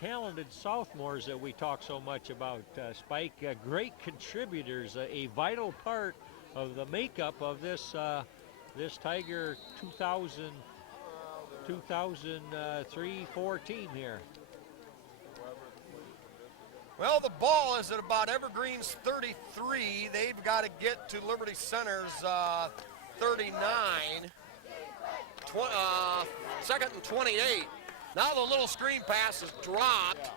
talented sophomores that we talk so much about, Spike, great contributors, a vital part of the makeup of this Tiger 2003-4 team here. Well, the ball is at about Evergreen's 33. They've got to get to Liberty Center's 39. Second and 28. Now the little screen pass is dropped.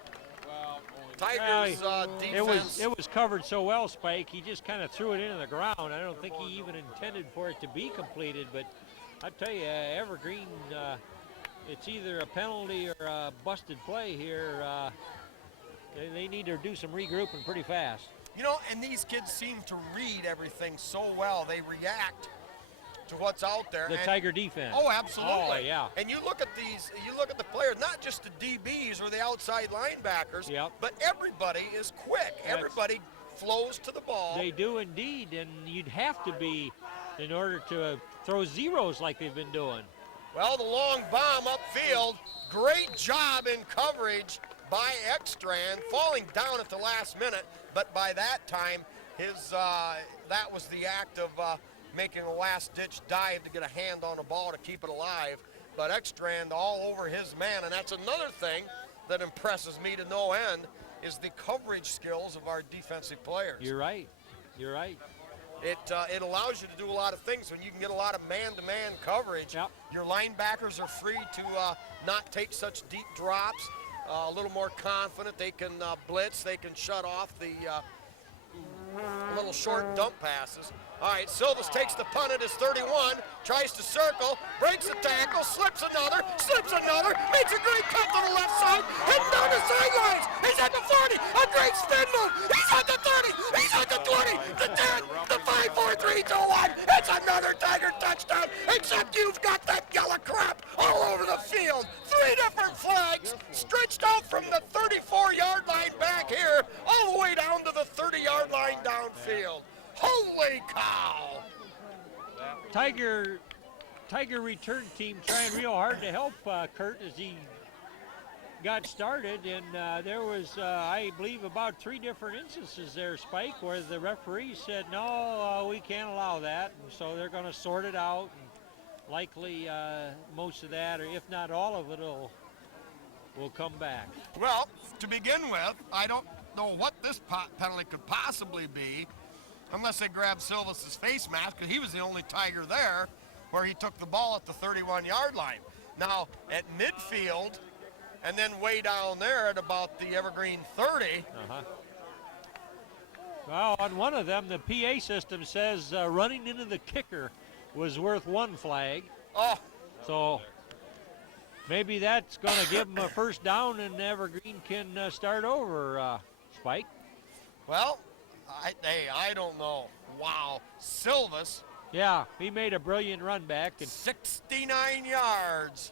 Tigers defense. It was covered so well, Spike. He just kind of threw it into the ground. I don't think he even intended for it to be completed. But I tell you, Evergreen, it's either a penalty or a busted play here. They need to do some regrouping pretty fast. You know, and these kids seem to read everything so well. They react to what's out there. The Tiger defense. Oh, absolutely. Oh, yeah. And you look at the players, not just the DBs or the outside linebackers, Yep. but everybody is quick. Everybody flows to the ball. They do indeed, and you'd have to be in order to throw zeros like they've been doing. Well, the long bomb upfield, great job in coverage by Ekstrand, falling down at the last minute, but by that time, that was the act of making a last-ditch dive to get a hand on the ball to keep it alive. But Ekstrand all over his man, and that's another thing that impresses me to no end, is the coverage skills of our defensive players. You're right. You're right. It allows you to do a lot of things when you can get a lot of man-to-man coverage. Yep. Your linebackers are free to not take such deep drops. A little more confident. They can blitz. They can shut off the little short dump passes. All right, Silvas takes the punt at his 31, tries to circle, breaks a tackle, slips another, makes a great cut to the left side, heading down the sidelines. He's at the 40, a great spin move. He's at the 30, he's at the 20, the 10, the 5, 4, 3, 2, 1. It's another Tiger touchdown, except you've got that yellow crap all over the field. 3 different flags stretched out from the 34-yard line back here all the way down to the 30-yard line downfield. Holy cow! Tiger return team trying real hard to help Kurt as he got started, and there was, I believe, about 3 different instances there, Spike, where the referee said, no, we can't allow that, and so they're going to sort it out, and likely most of that, or if not all of it, will come back. Well, to begin with, I don't know what this penalty could possibly be. unless they grabbed Silvas' face mask, because he was the only Tiger there where he took the ball at the 31-yard line. Now, at midfield, and then way down there at about the Evergreen 30. Well, on one of them, the PA system says running into the kicker was worth 1 flag. Oh, So maybe that's going to give them a first down, and Evergreen can start over, Spike. well, I don't know. Wow, Silvas, Yeah, he made a brilliant run back. And 69 yards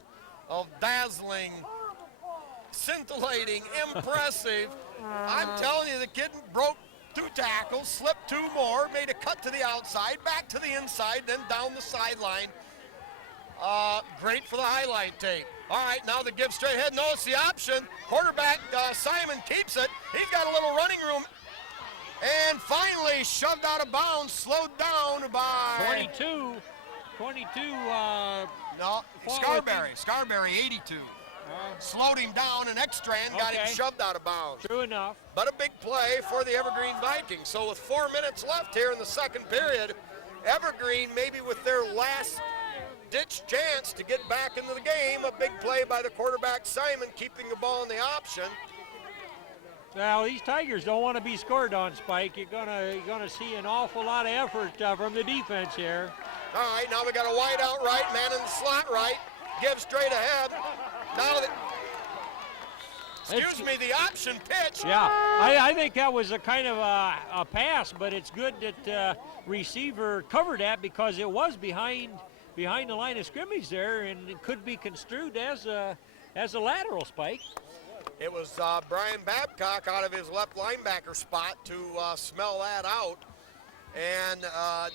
of dazzling, scintillating, impressive. I'm telling you, the kid broke 2 tackles, slipped 2 more, made a cut to the outside, back to the inside, then down the sideline. Great for the highlight tape. All right, now the give straight ahead. Notice the option. Quarterback Simon keeps it. He's got a little running room. And finally shoved out of bounds, slowed down by 22. No, Scarberry, 82. Slowed him down, and Ekstrand got him Okay. shoved out of bounds. True enough. But a big play for the Evergreen Vikings. So with 4 minutes left here in the second period, Evergreen maybe with their last ditch chance to get back into the game. A big play by the quarterback Simon, keeping the ball in the option. Well, these Tigers don't want to be scored on, Spike. You're gonna see an awful lot of effort from the defense here. All right, now we got a wide out right, man in the slot right, give straight ahead. Now the option pitch. Yeah, I think that was a kind of a pass, but it's good that receiver covered that because it was behind the line of scrimmage there, and it could be construed as a lateral, Spike. It was Brian Babcock out of his left linebacker spot to smell that out, and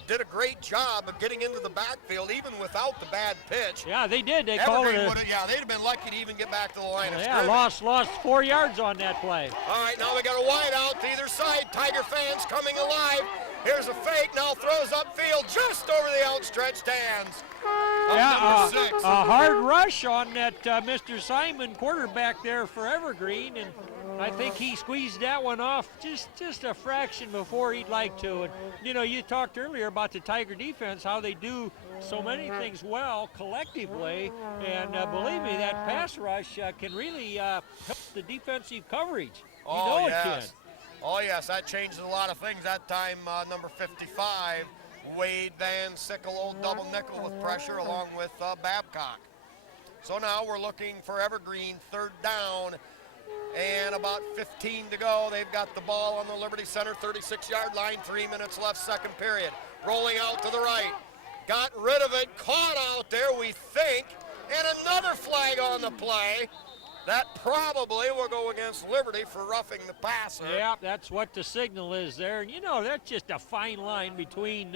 did a great job of getting into the backfield even without the bad pitch. Yeah, they did. They called it. They'd have been lucky to even get back to the line of Yeah, scrimmage. lost 4 yards on that play. All right, now we got a wide out to either side. Tiger fans coming alive. Here's a fake, now throws upfield just over the outstretched hands. Yeah, Number 6. a hard rush on that Mr. Simon quarterback there for Evergreen, and I think he squeezed that one off just a fraction before he'd like to. And you talked earlier about the Tiger defense, how they do so many things well collectively, and believe me, that pass rush can really help the defensive coverage. Oh, it can. Oh, yes, that changes a lot of things. That time, number 55, Wade Van Sickle, old double nickel with pressure along with Babcock. So now we're looking for Evergreen, 3rd down, and about 15 to go. They've got the ball on the Liberty Center 36-yard line, 3 minutes left, second period. Rolling out to the right. Got rid of it, caught out there, we think, and another flag on the play. That probably will go against Liberty for roughing the passer. Yeah, that's what the signal is there. And that's just a fine line between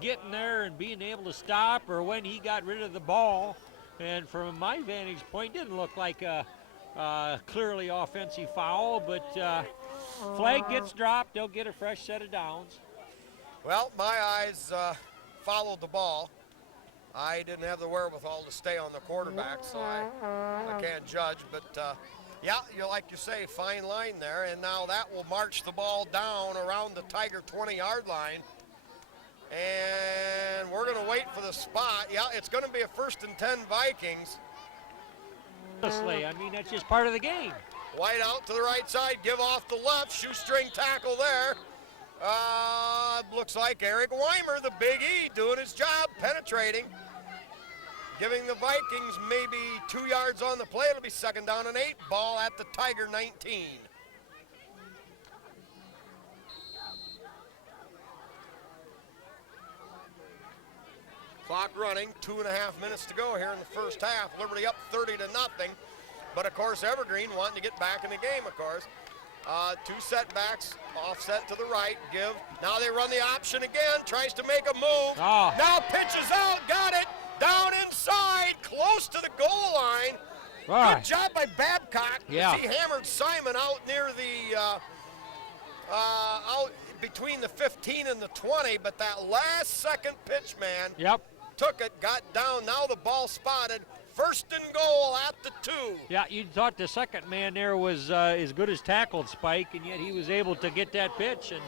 getting there and being able to stop, or when he got rid of the ball. And from my vantage point, didn't look like a clearly offensive foul, but flag gets dropped, they'll get a fresh set of downs. Well, my eyes followed the ball. I didn't have the wherewithal to stay on the quarterback, so I can't judge. But, yeah, like you say, fine line there. And now that will march the ball down around the Tiger 20-yard line. And we're going to wait for the spot. Yeah, it's going to be a 1st and 10 Vikings. Honestly, I mean, that's just part of the game. White out to the right side, give off the left, shoestring tackle there. Looks like Eric Weimer, the Big E, doing his job, penetrating, giving the Vikings maybe 2 yards on the play. It'll be 2nd down and 8, ball at the Tiger 19. Clock running, 2.5 minutes to go here in the first half. Liberty up 30-0. But of course, Evergreen wanting to get back in the game, of course. 2 setbacks, offset to the right, give. Now they run the option again, tries to make a move. Oh. Now pitches out, got it, down inside, close to the goal line. Right. Good job by Babcock. Yeah. He hammered Simon out near the, out between the 15 and the 20, but that last second pitch, man, Yep. took it, got down, now the ball spotted. 1st and goal at the 2. Yeah, you thought the second man there was as good as tackled Spike, and yet he was able to get that pitch. And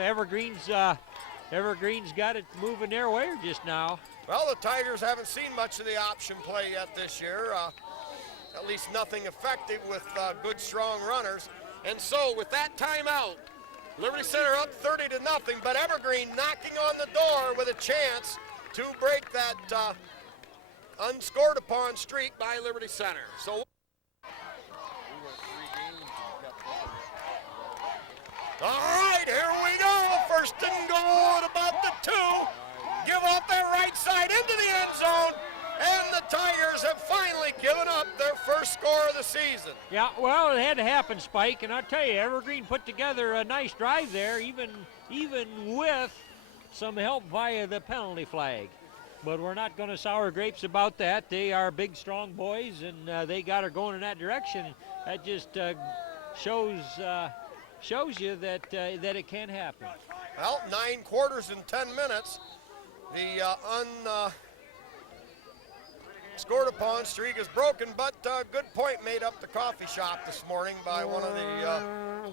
Evergreen's got it moving their way just now. Well, the Tigers haven't seen much of the option play yet this year. At least nothing effective with good, strong runners. And so with that timeout, Liberty Center up 30-0, but Evergreen knocking on the door with a chance to break that unscored upon streak by Liberty Center. So. All right, here we go. First and goal at about the 2. Give off their right side into the end zone, and the Tigers have finally given up their first score of the season. Yeah, well, it had to happen, Spike, and I'll tell you, Evergreen put together a nice drive there, even with some help via the penalty flag. But we're not going to sour grapes about that. They are big, strong boys, and they got her going in that direction. That just shows you that it can happen. Well, 9 quarters and 10 minutes. The unscored upon streak is broken, but good point made up the coffee shop this morning by one of the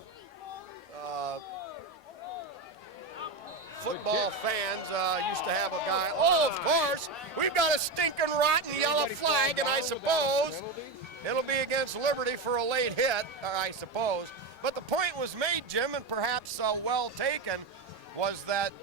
football fans. Used to have a guy. Oh, of course, we've got a stinking rotten yellow flag, and I suppose it'll be against Liberty for a late hit, I suppose. But the point was made, Jim, and perhaps well taken, was that,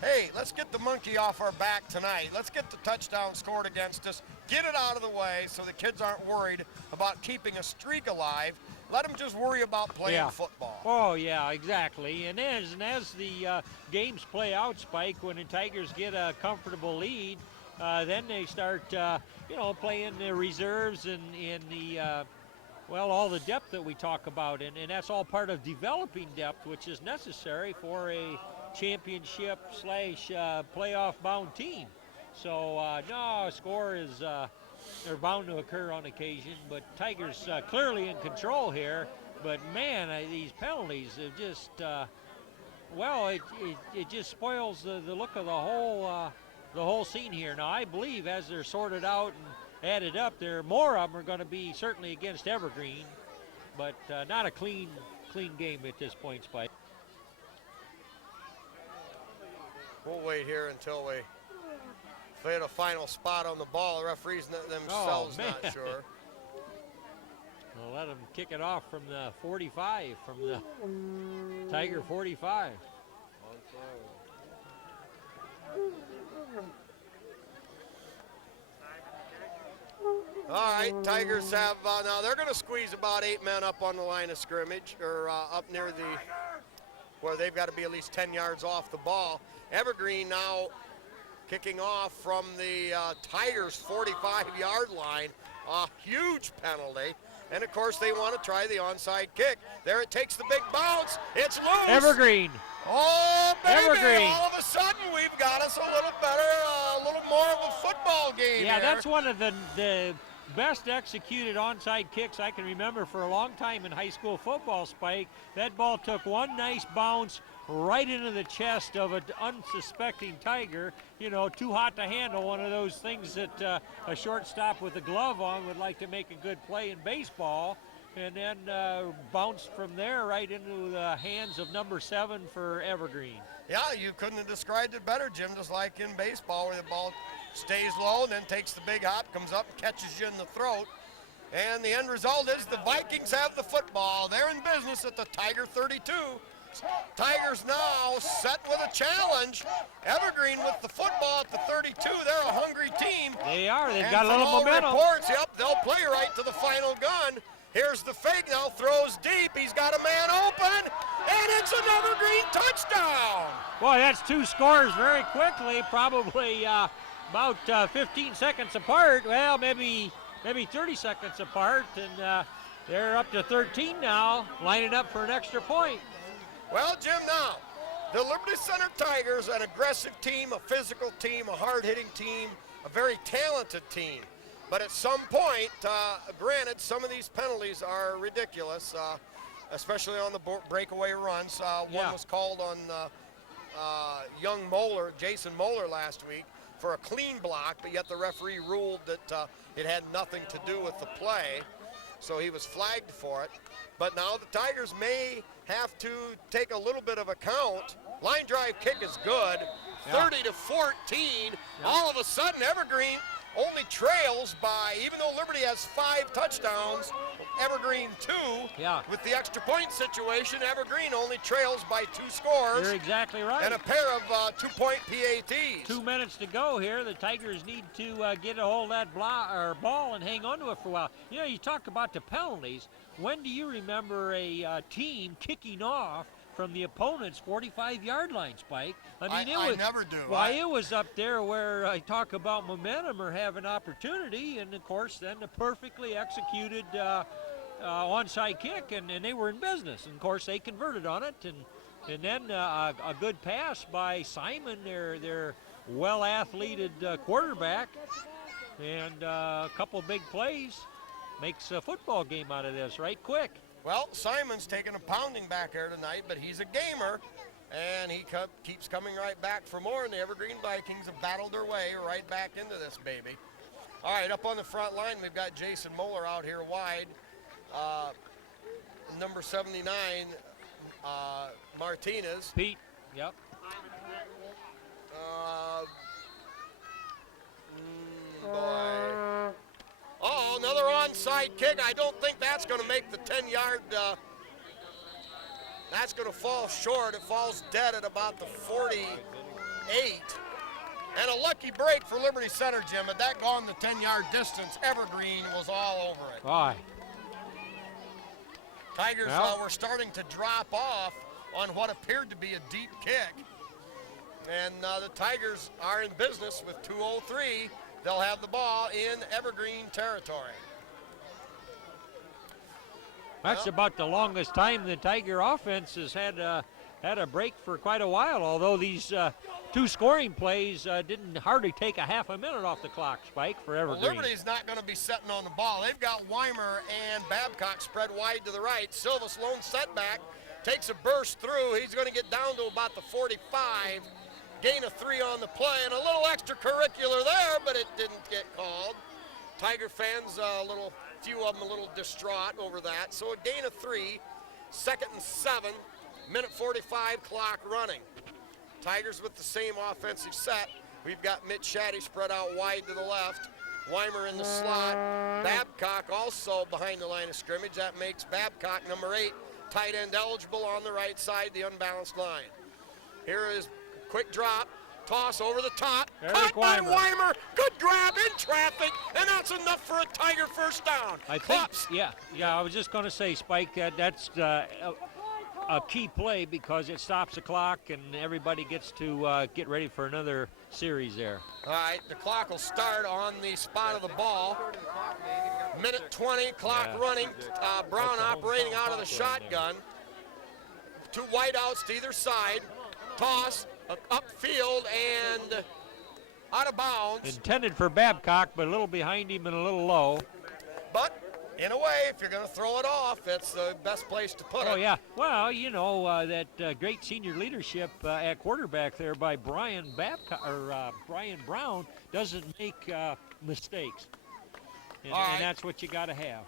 hey, let's get the monkey off our back tonight. Let's get the touchdown scored against us. Get it out of the way so the kids aren't worried about keeping a streak alive. Let them just worry about playing football. Oh, yeah, exactly. And as the games play out, Spike, when the Tigers get a comfortable lead, then they start, playing the reserves and in the all the depth that we talk about, and that's all part of developing depth, which is necessary for a championship / playoff bound team. So no, a score is they're bound to occur on occasion, but Tigers clearly in control here. But man, these penalties are just it just spoils the look of the whole scene here. Now I believe as they're sorted out and added up, more of them are going to be certainly against Evergreen, but not a clean game at this point, Spike. We'll wait here until we hit a final spot on the ball. The referees themselves not sure. We'll let them kick it off from the 45, from the Tiger 45. All right, Tigers have, now they're going to squeeze about 8 men up on the line of scrimmage, or up near where they've got to be at least 10 yards off the ball. Evergreen now kicking off from the Tigers' 45-yard line, a huge penalty. And of course they want to try the onside kick. There it takes the big bounce, it's loose. Evergreen. Oh, baby, Evergreen. All of a sudden we've got us a little better, a little more of a football game Yeah, here. that's one of the best executed onside kicks I can remember for a long time in high school football, Spike. That ball took one nice bounce right into the chest of an unsuspecting Tiger. You know, too hot to handle, one of those things that a shortstop with a glove on would like to make a good play in baseball. And then bounced from there right into the hands of number 7 for Evergreen. Yeah, you couldn't have described it better, Jim, just like in baseball where the ball stays low and then takes the big hop, comes up, catches you in the throat. And the end result is the Vikings have the football. They're in business at the Tiger 32. Tigers now set with a challenge. Evergreen with the football at the 32. They're a hungry team. They are. They've and got a little all momentum. Reports, yep, they'll play right to the final gun. Here's the fake now, throws deep. He's got a man open, and it's an Evergreen touchdown. Boy, that's 2 scores very quickly, probably about 15 seconds apart. Well, maybe 30 seconds apart, and they're up to 13 now, lining up for an extra point. Well, Jim, now, the Liberty Center Tigers, an aggressive team, a physical team, a hard-hitting team, a very talented team. But at some point, granted, some of these penalties are ridiculous, especially on the breakaway runs. One was called on young Moeller, Jason Moeller, last week for a clean block, but yet the referee ruled that it had nothing to do with the play, so he was flagged for it. But now the Tigers may have to take a little bit of account. Line drive kick is good, 30-14. All of a sudden, Evergreen only trails by, even though Liberty has 5 touchdowns, Evergreen 2. Yeah. With the extra point situation, Evergreen only trails by 2 scores. You're exactly right. And a pair of 2-point PATs. 2 minutes to go here. The Tigers need to get a hold of that ball and hang on to it for a while. You know, you talk about the penalties. When do you remember a team kicking off from the opponent's 45-yard line, Spike? I never do. It was up there where I talk about momentum or having opportunity, and of course then the perfectly executed onside kick, and they were in business. And of course they converted on it, and then a good pass by Simon, their well-athleted quarterback, and a couple big plays makes a football game out of this right quick. Well, Simon's taking a pounding back there tonight, but he's a gamer, and he keeps coming right back for more, and the Evergreen Vikings have battled their way right back into this baby. All right, up on the front line, we've got Jason Moeller out here wide. Number 79, Martinez. Pete, yep. Boy. Oh, another onside kick. I don't think that's going to make the 10-yard. That's going to fall short. It falls dead at about the 48. And a lucky break for Liberty Center, Jim. Had that gone the 10-yard distance, Evergreen was all over it. Aye. Tigers were starting to drop off on what appeared to be a deep kick. And the Tigers are in business with 2:03. They'll have the ball in Evergreen territory. That's about the longest time the Tiger offense has had a break for quite a while, although these 2 scoring plays didn't hardly take a half a minute off the clock, Spike, for Evergreen. Well, Liberty's not going to be setting on the ball. They've got Weimer and Babcock spread wide to the right. Silva's lone setback, takes a burst through. He's going to get down to about the 45. Gain of 3 on the play, and a little extracurricular there, but it didn't get called. Tiger fans, few of them a little distraught over that. So a gain of 3, 2nd and 7, minute 45 clock running. Tigers with the same offensive set. We've got Mitch Shaddy spread out wide to the left. Weimer in the slot. Babcock also behind the line of scrimmage. That makes Babcock number 8, tight end eligible on the right side, the unbalanced line. Here is quick drop, toss over the top, caught by Weimer, good grab in traffic, and that's enough for a Tiger first down. I think, I was just going to say, Spike, that's a key play because it stops the clock and everybody gets to get ready for another series there. All right, the clock will start on the spot of the ball. Minute 20, clock running. Brown operating out of the shotgun. 2 wideouts to either side. Toss. Upfield and out of bounds. Intended for Babcock, but a little behind him and a little low. But in a way, if you're going to throw it off, it's the best place to put it. Oh, yeah. Well, you know, that great senior leadership at quarterback there by Brian Brown doesn't make mistakes. And that's what you got to have.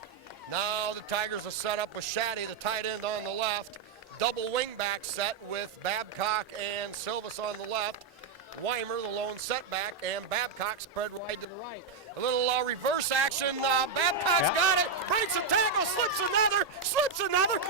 Now the Tigers are set up with Shaddy, the tight end on the left. Double wingback set with Babcock and Silvas on the left. Weimer, the lone setback, and Babcock spread wide to the right. A little reverse action. Babcock's got it. Breaks a tackle, slips another,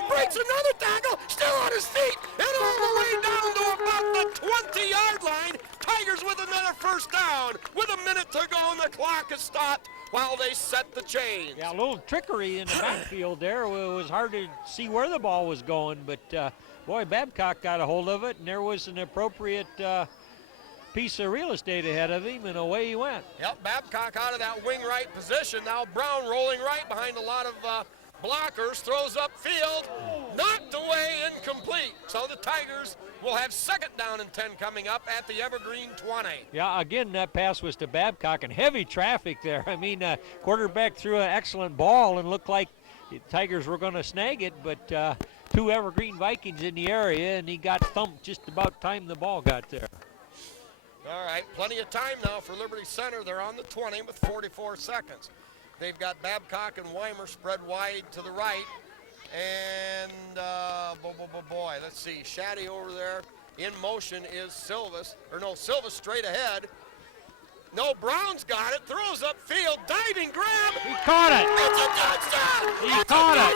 breaks another tackle, still on his feet, and all the way down to about the 20-yard line. Tigers with another first down. With a minute to go, and the clock is stopped while they set the chains. Yeah, a little trickery in the backfield there. It was hard to see where the ball was going, but boy, Babcock got a hold of it, and there was an appropriate piece of real estate ahead of him, and away he went. Yep, Babcock out of that wing right position. Now Brown rolling right behind a lot of blockers, throws upfield, knocked away, incomplete. So the Tigers will have 2nd down and 10 coming up at the Evergreen 20. Yeah, again, that pass was to Babcock, and heavy traffic there. I mean, quarterback threw an excellent ball and looked like the Tigers were going to snag it, but 2 Evergreen Vikings in the area, and he got thumped just about time the ball got there. All right, plenty of time now for Liberty Center. They're on the 20 with 44 seconds. They've got Babcock and Weimer spread wide to the right, And boy, let's see. Shaddy over there. In motion is Silvis. Or no, Silvis straight ahead. No, Brown's got it. Throws upfield. Diving grab. He caught it. It's a touchdown. He caught it.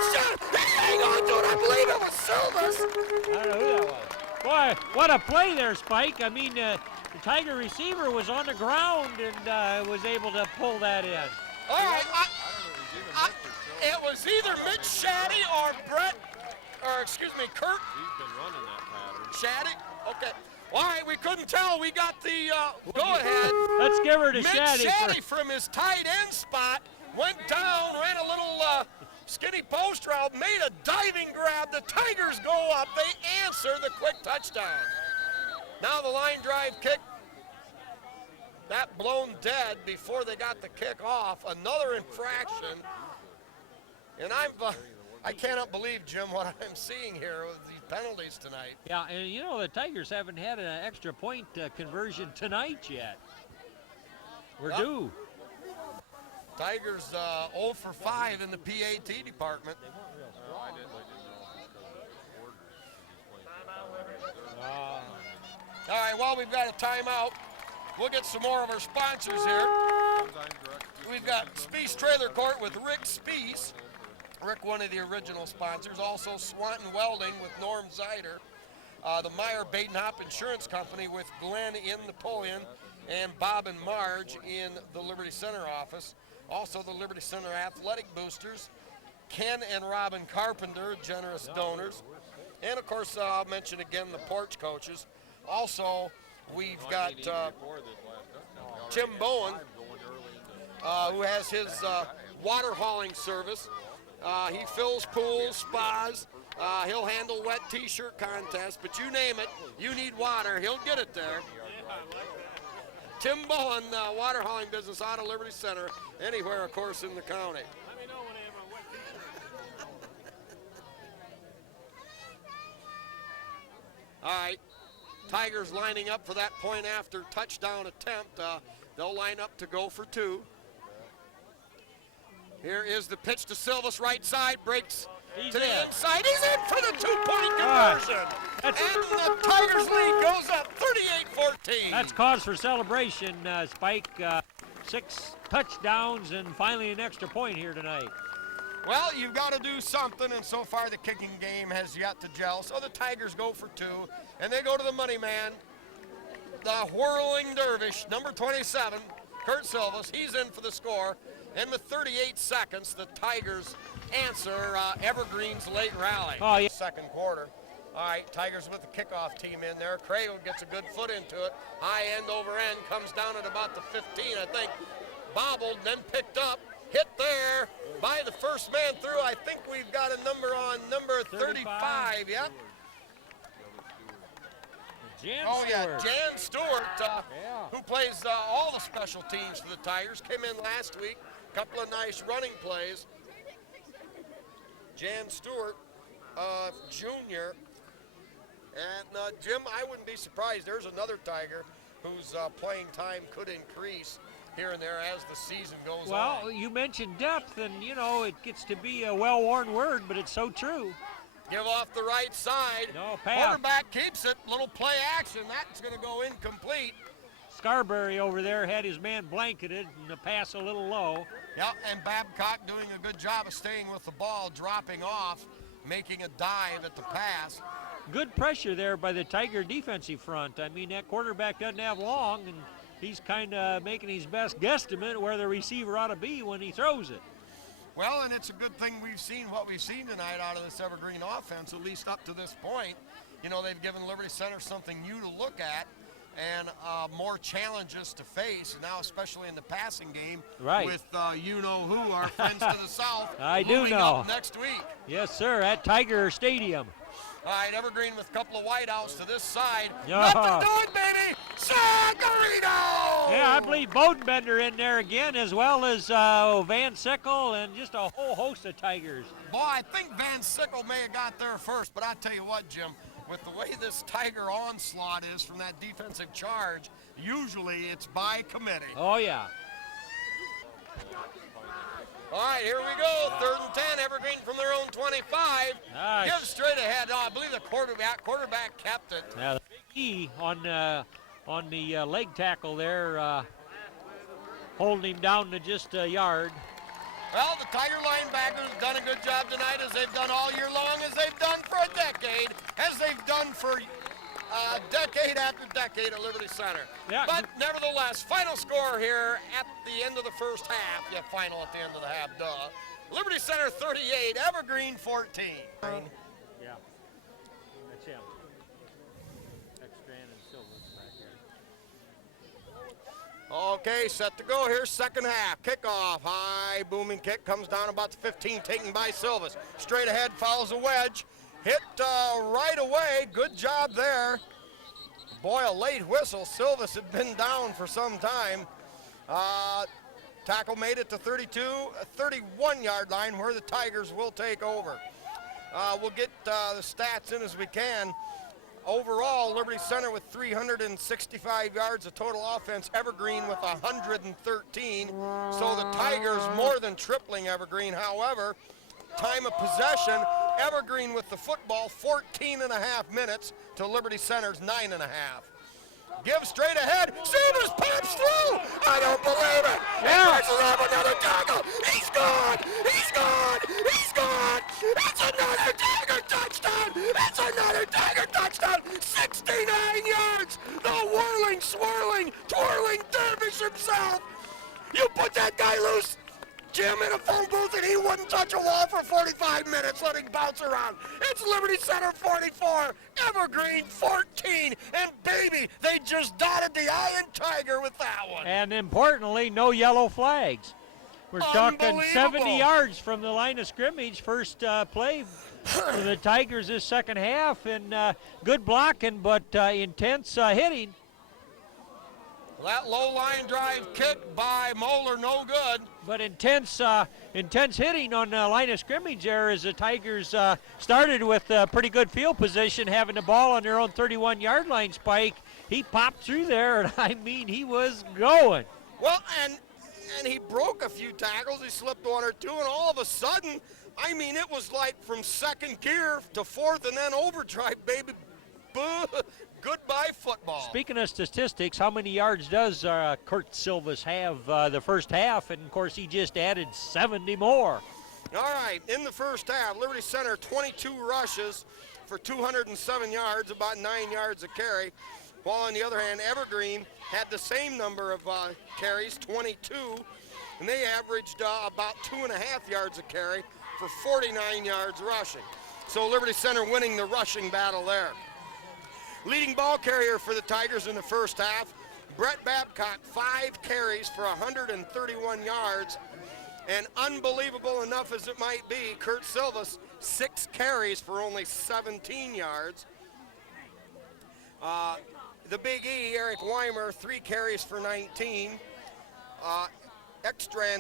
Hang on to it. I believe it was Silvis. I don't know who that was. Boy, what a play there, Spike. I mean, the Tiger receiver was on the ground and was able to pull that in. All right. It was either Mitch Shaddy or Kurt He's been running that pattern. Shaddy. Okay. All right, we couldn't tell. We got the go-ahead. Let's give her to Mitch Shaddy. Shaddy from his tight end spot went down, ran a little skinny post route, made a diving grab. The Tigers go up. They answer the quick touchdown. Now the line drive kick. That blown dead before they got the kick off. Another infraction. And I cannot believe, Jim, what I'm seeing here with these penalties tonight. Yeah, and you know, the Tigers haven't had an extra point conversion tonight yet. We're due. Tigers 0 for 5 in the PAT department. I didn't know because All right, well, we've got a timeout. We'll get some more of our sponsors here. We've got Speece Trailer Court with Rick Speece. Rick, one of the original sponsors. Also Swanton Welding with Norm Zeider. The Meyer Badenhop Insurance Company with Glenn in Napoleon and Bob and Marge in the Liberty Center office. Also the Liberty Center Athletic Boosters. Ken and Robin Carpenter, generous donors. And of course, I'll mention again the porch coaches. Also, we've got Tim Bowen, who has his water hauling service. He fills pools, spas. He'll handle wet t-shirt contests, but you name it, you need water, he'll get it there. Tim Bowen, water hauling business out of Liberty Center, anywhere, of course, in the county. All right, Tigers lining up for that point after touchdown attempt. They'll line up to go for 2. Here is the pitch to Silvis, right side, breaks He's to the in. inside. He's in for the 2-point conversion. And the Tigers lead goes up 38-14. That's cause for celebration, Spike. 6 touchdowns and finally an extra point here tonight. Well, you've got to do something, and so far the kicking game has yet to gel. So the Tigers go for 2, and they go to the money man, the whirling dervish, number 27, Kurt Silvis. He's in for the score. And with 38 seconds, the Tigers answer Evergreen's late rally. Oh, yeah. Second quarter. All right, Tigers with the kickoff team in there. Craig gets a good foot into it. High end over end, comes down at about the 15, I think. Bobbled, then picked up. Hit there by the first man through. I think we've got a number on number 35. Yep. Jan Stewart. Jan Stewart, Yeah. who plays all the special teams for the Tigers, came in last week. Couple of nice running plays. Jan Stewart, junior. And Jim, I wouldn't be surprised. There's another Tiger whose playing time could increase here and there as the season goes on. Well, you mentioned depth, and you know it gets to be a well-worn word, but it's so true. Give off the right side. No pass. Quarterback keeps it. Little play action. That's going to go incomplete. Scarberry over there had his man blanketed and the pass a little low. Yep, and Babcock doing a good job of staying with the ball, dropping off, making a dive at the pass. Good pressure there by the Tiger defensive front. I mean, that quarterback doesn't have long, and he's kind of making his best guesstimate where the receiver ought to be when he throws it. Well, and it's a good thing we've seen what we've seen tonight out of this Evergreen offense, at least up to this point. You know, they've given Liberty Center something new to look at and more challenges to face, now especially in the passing game Right. with you-know-who, our friends to the south. I do moving know. up next week. Yes, sir, at Tiger Stadium. All right, Evergreen with a couple of wideouts to this side. Yeah. Nothing doing, baby! Sagarino! Yeah, I believe Bodenbender in there again, as well as Van Sickle and just a whole host of Tigers. Boy, I think Van Sickle may have got there first, but I tell you what, Jim, with the way this Tiger onslaught is from that defensive charge, usually it's by committee. Oh, yeah. All right, here we go. 3rd and 10. Evergreen from their own 25. Nice. Give straight ahead. Oh, I believe the quarterback kept it. Now the big E on the leg tackle there, holding him down to just a yard. Well, the Tiger linebackers have done a good job tonight, as they've done all year long, as they've done for a decade, as they've done for decade after decade at Liberty Center. Yeah. But nevertheless, final score here at the end of the first half. Yeah, final at the end of the half, duh. Liberty Center 38, Evergreen 14. Yeah, that's him. Extran and Silva's back here. Okay, set to go here, second half. Kickoff, high booming kick, comes down about the 15, taken by Silvas. Straight ahead, follows a wedge. Hit right away, good job there. Boy, a late whistle. Silvas had been down for some time. Tackle made it to 31-yard line where the Tigers will take over. We'll get the stats in as we can. Overall, Liberty Center with 365 yards of total offense, Evergreen with 113. So the Tigers more than tripling Evergreen. However, time of possession, Evergreen with the football, 14 and a half minutes to Liberty Center's 9 and a half. Give straight ahead, Silvas pops through! I don't believe it! Yeah. He doesn't have another tackle! He's gone! He's gone! He's gone! It's another Tiger touchdown! It's another Tiger touchdown! 69 yards! The whirling, swirling, twirling dervish himself! You put that guy loose, Jim, in a phone booth, and he wouldn't touch a wall for 45 minutes letting bounce around. It's Liberty Center 44, Evergreen 14, and baby, they just dotted the Iron Tiger with that one. And importantly, no yellow flags. We're talking 70 yards from the line of scrimmage. First play for the Tigers this second half, and good blocking, but intense hitting. That low line drive kick by Moeller, no good. But intense hitting on the line of scrimmage there as the Tigers started with pretty good field position, having the ball on their own 31-yard line. Spike, he popped through there, and I mean, he was going. Well, and he broke a few tackles. He slipped one or two, and all of a sudden, I mean, it was like from second gear to fourth and then overdrive, baby. Boo. Goodbye football. Speaking of statistics, how many yards does Kurt Silvas have the first half? And, of course, he just added 70 more. All right, in the first half, Liberty Center 22 rushes for 207 yards, about 9 yards a carry. While on the other hand, Evergreen had the same number of carries, 22, and they averaged about 2.5 yards a carry for 49 yards rushing. So Liberty Center winning the rushing battle there. Leading ball carrier for the Tigers in the first half, Brett Babcock, 5 carries for 131 yards. And unbelievable enough as it might be, Kurt Silvas, 6 carries for only 17 yards. The Big E, Eric Weimer, 3 carries for 19.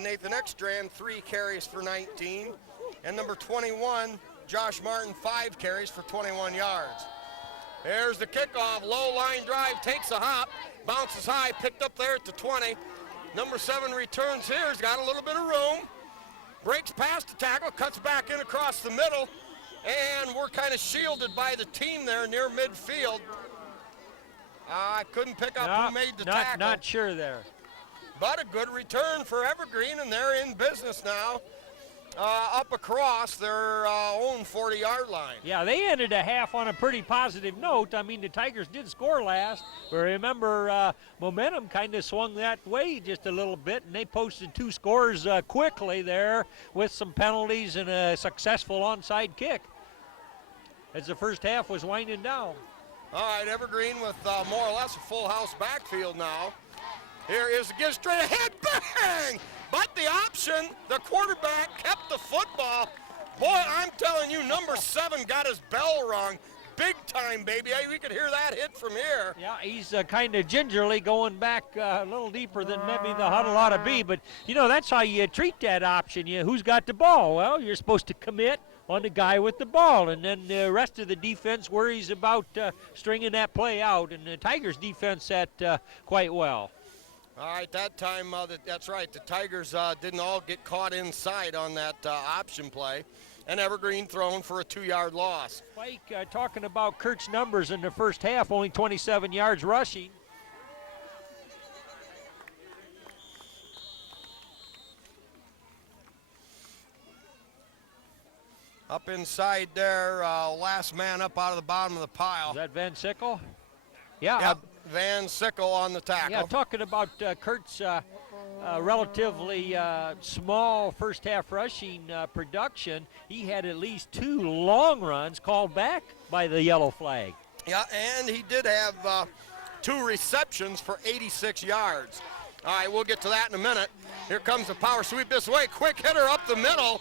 Nathan Ekstrand, 3 carries for 19. And number 21, Josh Martin, 5 carries for 21 yards. There's the kickoff, low line drive, takes a hop, bounces high, picked up there at the 20. Number 7 returns here, he's got a little bit of room. Breaks past the tackle, cuts back in across the middle, and we're kind of shielded by the team there near midfield. I couldn't pick up who made the tackle. Not sure there. But a good return for Evergreen, and they're in business now. Up across their own 40-yard line. Yeah, they ended a half on a pretty positive note. I mean, the Tigers did score last, but remember, momentum kind of swung that way just a little bit, and they posted 2 scores quickly there with some penalties and a successful onside kick as the first half was winding down. All right, Evergreen with more or less a full house backfield now. Here is the give straight ahead, bang! But the option, the quarterback kept the football. Boy, I'm telling you, number 7 got his bell rung. Big time, baby. Hey, we could hear that hit from here. Yeah, he's kind of gingerly going back a little deeper than maybe the huddle ought to be. But, you know, that's how you treat that option. Who's got the ball? Well, you're supposed to commit on the guy with the ball, and then the rest of the defense worries about stringing that play out. And the Tigers' defense that quite well. All right, that time, that's right. The Tigers didn't all get caught inside on that option play. And Evergreen thrown for a 2-yard loss. Mike, talking about Kurt's numbers in the first half, only 27 yards rushing. Up inside there, last man up out of the bottom of the pile. Is that Van Sickle? Yeah. Yep, Van Sickle on the tackle. Yeah, talking about Kurt's relatively small first half rushing production, he had at least 2 long runs called back by the yellow flag. Yeah, and he did have 2 receptions for 86 yards. All right, we'll get to that in a minute. Here comes the power sweep this way. Quick hitter up the middle.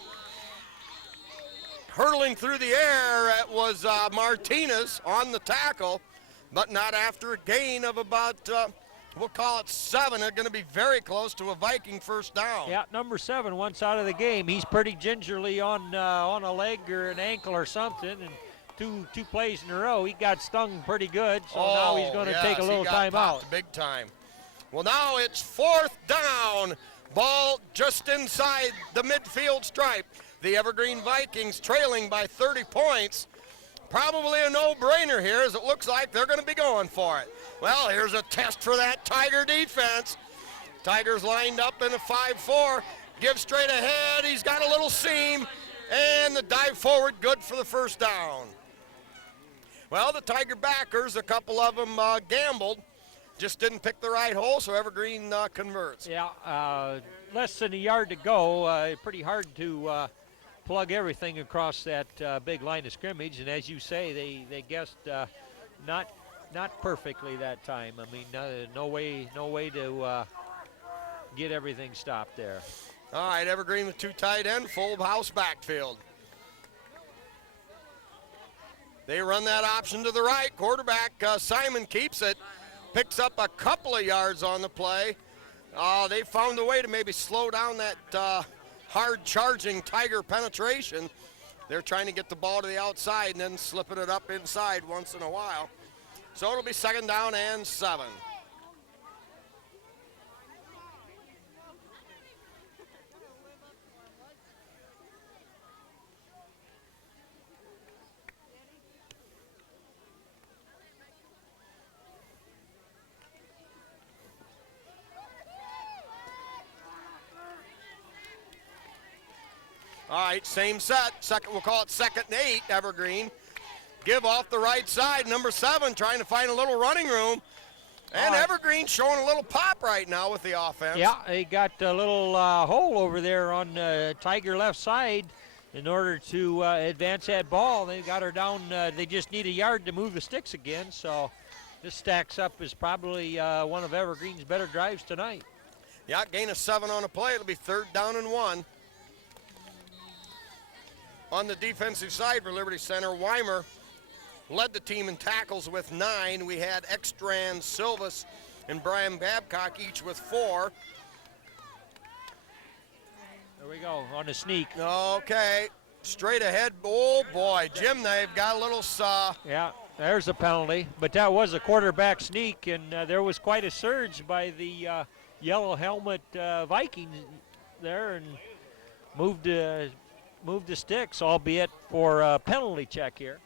Hurtling through the air, it was Martinez on the tackle, but not after a gain of about, we'll call it 7. They're going to be very close to a Viking first down. Yeah, number 7 once out of the game. He's pretty gingerly on a leg or an ankle or something, and two plays in a row, he got stung pretty good, so now he's going to take a little time out. Big time. Well, now it's 4th down. Ball just inside the midfield stripe. The Evergreen Vikings trailing by 30 points. Probably a no-brainer here, as it looks like they're going to be going for it. Well, here's a test for that Tiger defense. Tigers lined up in a 5-4. Give straight ahead. He's got a little seam. And the dive forward, good for the first down. Well, the Tiger backers, a couple of them gambled. Just didn't pick the right hole, so Evergreen converts. Yeah, less than a yard to go. Pretty hard to plug everything across that big line of scrimmage, and as you say, they guessed not perfectly that time. I mean, no way to get everything stopped there. All right, Evergreen with 2 tight end, full house backfield. They run that option to the right. Quarterback Simon keeps it, picks up a couple of yards on the play. They found a way to maybe slow down that hard-charging Tiger penetration. They're trying to get the ball to the outside and then slipping it up inside once in a while. So it'll be 2nd down and 7. All right, same set. We'll call it 2nd and 8, Evergreen. Give off the right side. Number 7 trying to find a little running room. And Evergreen showing a little pop right now with the offense. Yeah, they got a little hole over there on Tiger left side in order to advance that ball. They got her down. They just need a yard to move the sticks again. So this stacks up as probably one of Evergreen's better drives tonight. Yeah, gain of 7 on a play. It'll be 3rd down and 1. On the defensive side for Liberty Center, Weimer led the team in tackles with 9. We had Ekstrand, Silvas, and Brian Babcock each with 4. There we go, on the sneak. Okay, straight ahead. Oh, boy, Jim, they've got a little Yeah, there's a penalty, but that was a quarterback sneak, and there was quite a surge by the yellow helmet Vikings there and moved the sticks, albeit for a penalty check here.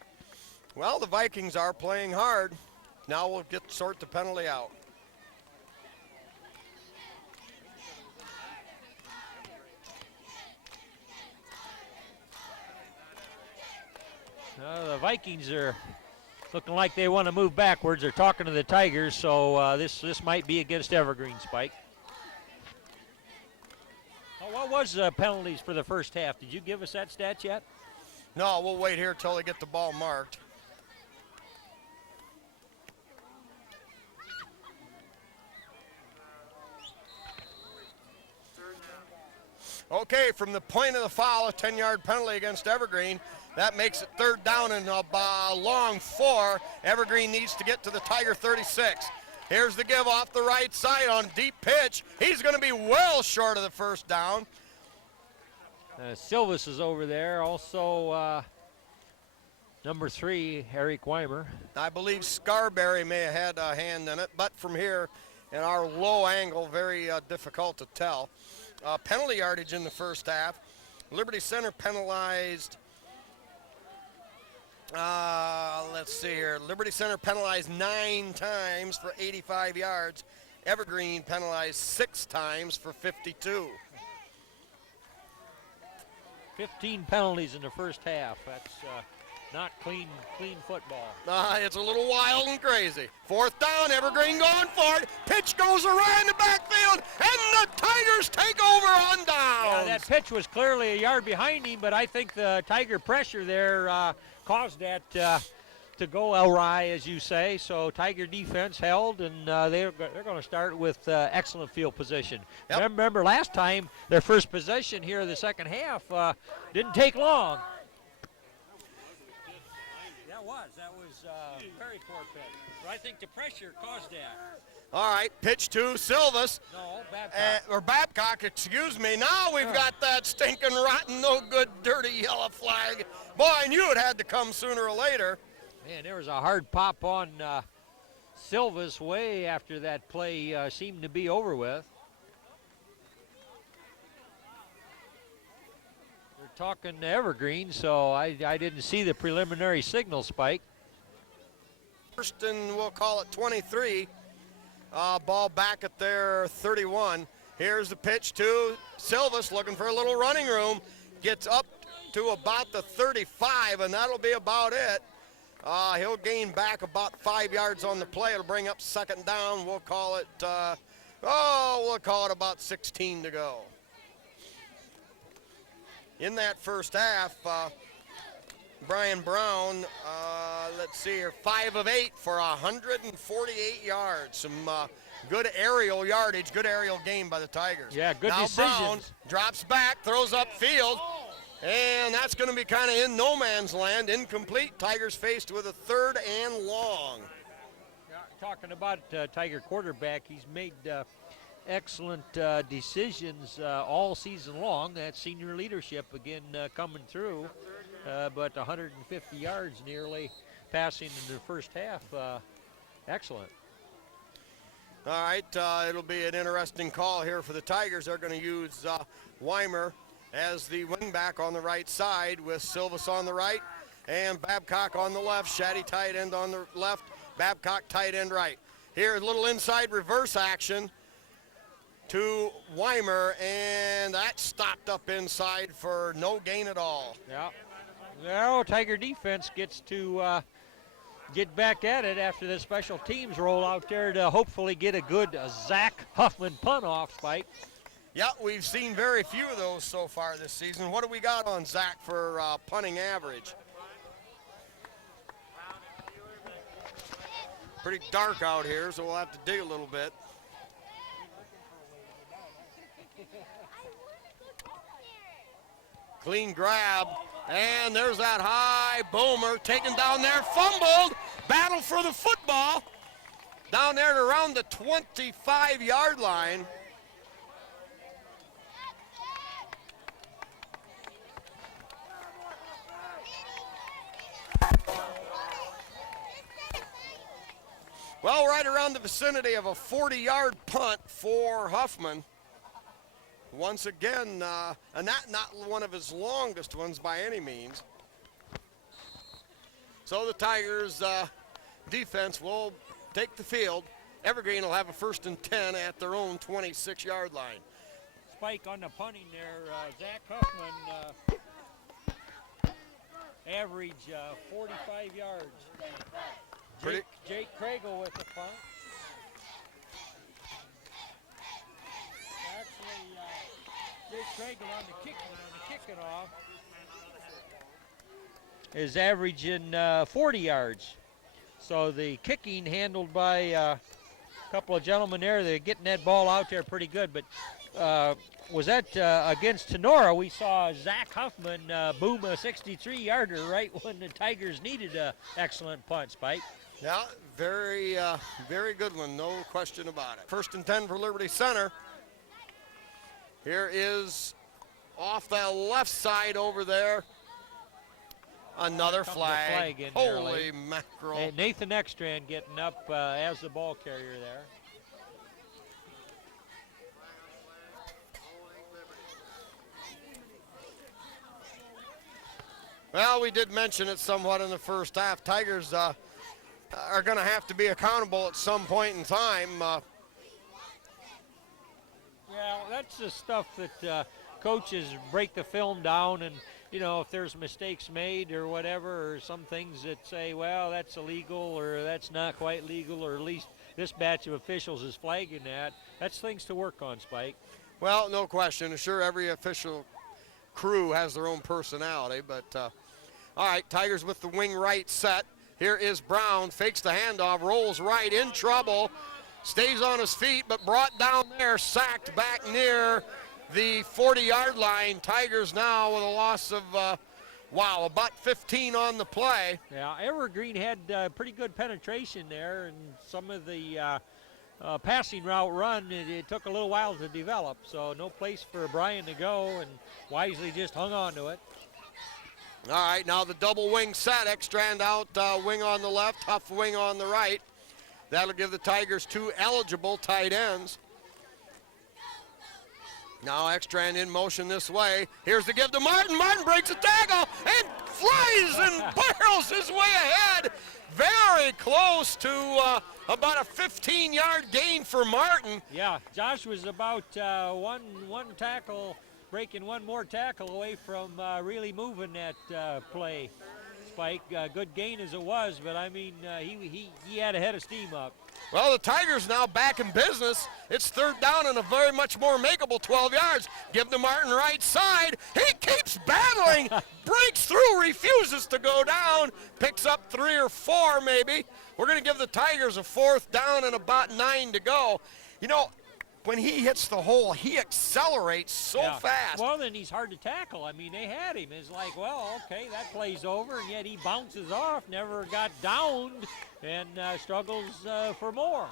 Well, the Vikings are playing hard. Now we'll sort the penalty out. The Vikings are looking like they want to move backwards. They're talking to the Tigers, so this might be against Evergreen, Spike. What was penalties for the first half? Did you give us that stat yet? No, we'll wait here till they get the ball marked. Okay, from the point of the foul, a 10-yard penalty against Evergreen. That makes it 3rd down and a long 4. Evergreen needs to get to the Tiger 36. Here's the give off the right side on deep pitch. He's going to be well short of the first down. Silvas is over there. Also, number 3, Eric Weimer. I believe Scarberry may have had a hand in it, but from here, and our low angle very difficult to tell. Penalty yardage in the first half. Liberty Center penalized, let's see here. Liberty Center penalized 9 times for 85 yards. Evergreen penalized 6 times for 52. 15 penalties in the first half. That's not clean football. It's a little wild and crazy. 4th down, Evergreen going for it. Pitch goes around the backfield, and the Tigers take over on downs. Yeah, that pitch was clearly a yard behind him, but I think the Tiger pressure there caused that to go awry, as you say. So Tiger defense held, and they're going to start with excellent field position. Yep. Remember last time, their first possession here in the second half didn't take long. That was very poor pitch. But I think the pressure caused that. All right, pitch to Silvas. No, Babcock. Or Babcock, excuse me. Now we've got that stinking, rotten, no good, dirty yellow flag. Boy, I knew it had to come sooner or later. Man, there was a hard pop on Silva's way after that play seemed to be over with. We're talking to Evergreen, so I didn't see the preliminary signal, Spike. First and we'll call it 23. Ball back at their 31. Here's the pitch to Silvas, looking for a little running room. Gets up to about the 35, and that'll be about it. He'll gain back about 5 yards on the play. It'll bring up 2nd down. We'll call it, we'll call it about 16 to go. In that first half, Brian Brown, let's see here, 5 of 8 for 148 yards. Some good aerial yardage, good aerial game by the Tigers. Yeah, good now decisions. Brown drops back, throws up field, and that's going to be kind of in no man's land, incomplete. Tigers faced with a 3rd and long. Talking about Tiger quarterback, he's made excellent decisions all season long. That senior leadership again coming through, but 150 yards nearly passing in the first half. Excellent. All right, it'll be an interesting call here for the Tigers. They're going to use Weimer as the wingback on the right side with Silvas on the right and Babcock on the left. Shaddy tight end on the left, Babcock tight end right. Here, a little inside reverse action to Weimer, and that stopped up inside for no gain at all. Yeah. Well, Tiger defense gets to get back at it after the special teams roll out there to hopefully get a good Zach Huffman punt off, Spike. Yeah, we've seen very few of those so far this season. What do we got on Zach for punting average? Pretty dark out here, so we'll have to dig a little bit. Clean grab, and there's that high boomer taken down there, fumbled, battle for the football, down there at around the 25-yard line. Well, right around the vicinity of a 40-yard punt for Huffman. Once again, and not one of his longest ones by any means. So the Tigers defense will take the field. Evergreen will have a 1st and 10 at their own 26-yard line. Spike on the punting there, Zach Huffman average 45 yards. Jake Craigle with the punt. Actually, Jake Craigle on the kicking off is averaging 40 yards. So the kicking handled by a couple of gentlemen there. They're getting that ball out there pretty good. But was that against Tenora? We saw Zach Huffman boom a 63-yarder right when the Tigers needed an excellent punt, Spike. Yeah, very good one, no question about it. 1st and 10 for Liberty Center. Here is off the left side over there. Another flag. In Holy mackerel. Nathan Ekstrand getting up as the ball carrier there. Well, we did mention it somewhat in the first half. Tigers are going to have to be accountable at some point in time. Yeah, that's the stuff that coaches break the film down, and you know, if there's mistakes made or whatever, or some things that say, well, that's illegal or that's not quite legal, or at least this batch of officials is flagging that. That's things to work on, Spike. Well, no question. Sure, every official crew has their own personality, but all right, Tigers with the wing right set. Here is Brown, fakes the handoff, rolls right, in trouble, stays on his feet, but brought down there, sacked back near the 40-yard line. Tigers now with a loss of, about 15 on the play. Yeah, Evergreen had pretty good penetration there, and some of the passing route run, it took a little while to develop, so no place for Brian to go, and wisely just hung on to it. All right, now the double wing set. Ekstrand out, wing on the left, Huff wing on the right. That'll give the Tigers 2 eligible tight ends. Now Ekstrand in motion this way. Here's the give to Martin. Martin breaks a tackle and flies and barrels his way ahead. Very close to about a 15-yard gain for Martin. Yeah, Josh was about one tackle, breaking one more tackle away from really moving that play, Spike. Good gain as it was, but I mean, he had a head of steam up. Well, the Tigers now back in business. It's third down and a very much more makeable 12 yards. Give to Martin right side. He keeps battling, breaks through, refuses to go down, picks up 3 or 4 maybe. We're going to give the Tigers a 4th down and about 9 to go. You know, when he hits the hole, he accelerates so fast. Well, then he's hard to tackle. I mean, they had him. It's like, well, okay, that play's over, and yet he bounces off, never got downed, and struggles for more.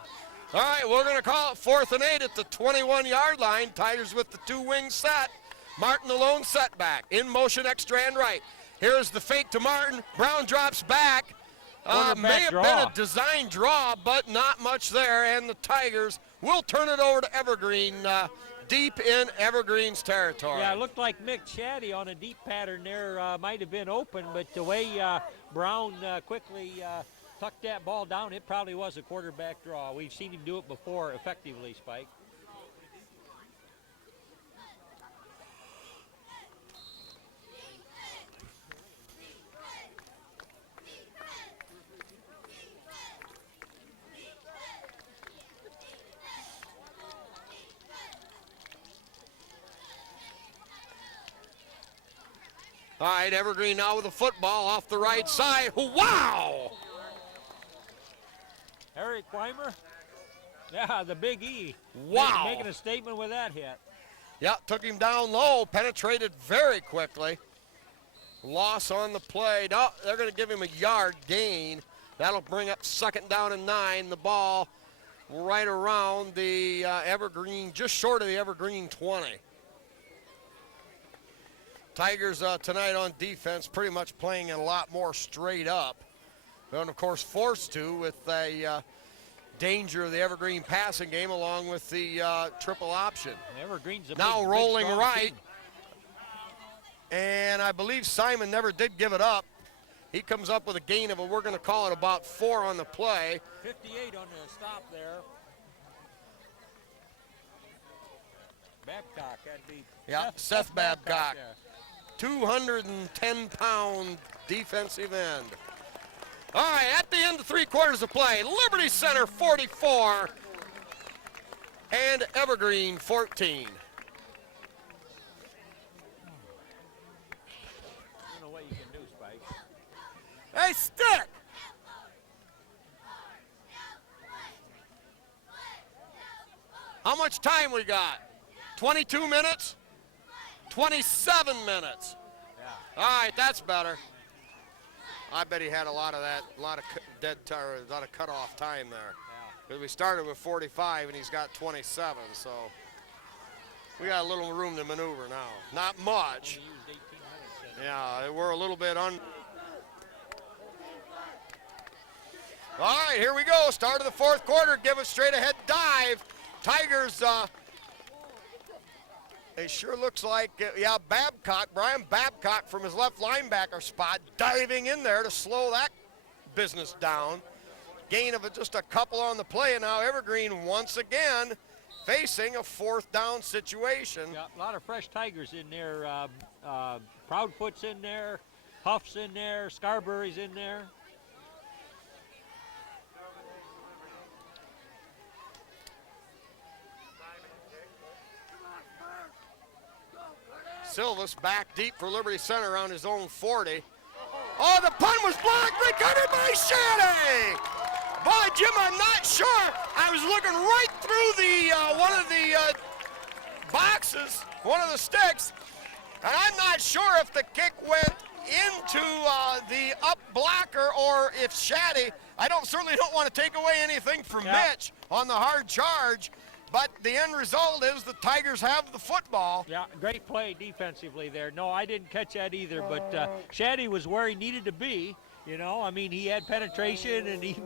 All right, we're going to call it 4th and 8 at the 21-yard line. Tigers with the 2 wing set. Martin the lone setback. In motion, Ekstrand right. Here's the fake to Martin. Brown drops back. May have been a design draw, but not much there, and the Tigers will turn it over to Evergreen, deep in Evergreen's territory. Yeah, it looked like Mick Chatty on a deep pattern there might have been open, but the way Brown quickly tucked that ball down, it probably was a quarterback draw. We've seen him do it before effectively, Spike. All right, Evergreen now with the football off the right side. Wow! Eric Weimer, yeah, the Big E. Wow. Making a statement with that hit. Yeah, took him down low, penetrated very quickly. Loss on the play. No, they're going to give him a yard gain. That'll bring up 2nd down and 9. The ball right around the Evergreen, just short of the Evergreen 20. Tigers tonight on defense pretty much playing a lot more straight up. And of course forced to with a danger of the Evergreen passing game along with the triple option. Evergreen's a now big, rolling big, right. team. And I believe Simon never did give it up. He comes up with a gain of, we're going to call it about 4 on the play. 58 on the stop there. Babcock, that'd be Seth Babcock. Yeah. 210-pound defensive end. All right, at the end of 3 quarters of play, Liberty Center 44 and Evergreen 14. I don't know what you can do, Spike. Hey, stick! How much time we got? 22 minutes? 27 minutes. Yeah. All right, that's better. I bet he had a lot of that, a lot of cutoff time there. Yeah. Because we started with 45 and he's got 27, so we got a little room to maneuver now. Not much. Only used 18 minutes. Yeah, we're a little bit All right, here we go. Start of the 4th quarter. Give a straight ahead dive. Tigers It sure looks like, yeah, Brian Babcock from his left linebacker spot diving in there to slow that business down. Gain of just a couple on the play, and now Evergreen once again facing a 4th down situation. Yeah, a lot of fresh Tigers in there. Proudfoot's in there, Huff's in there, Scarberry's in there. Silvas back deep for Liberty Center around his own 40. Oh, the punt was blocked, recovered by Shaddy! Boy, Jim, I'm not sure. I was looking right through the one of the boxes, one of the sticks, and I'm not sure if the kick went into the up blocker or if Shaddy. I certainly don't want to take away anything from Mitch on the hard charge, but the end result is the Tigers have the football. Yeah, great play defensively there. No, I didn't catch that either, but Shaddy was where he needed to be. You know, I mean, he had penetration and he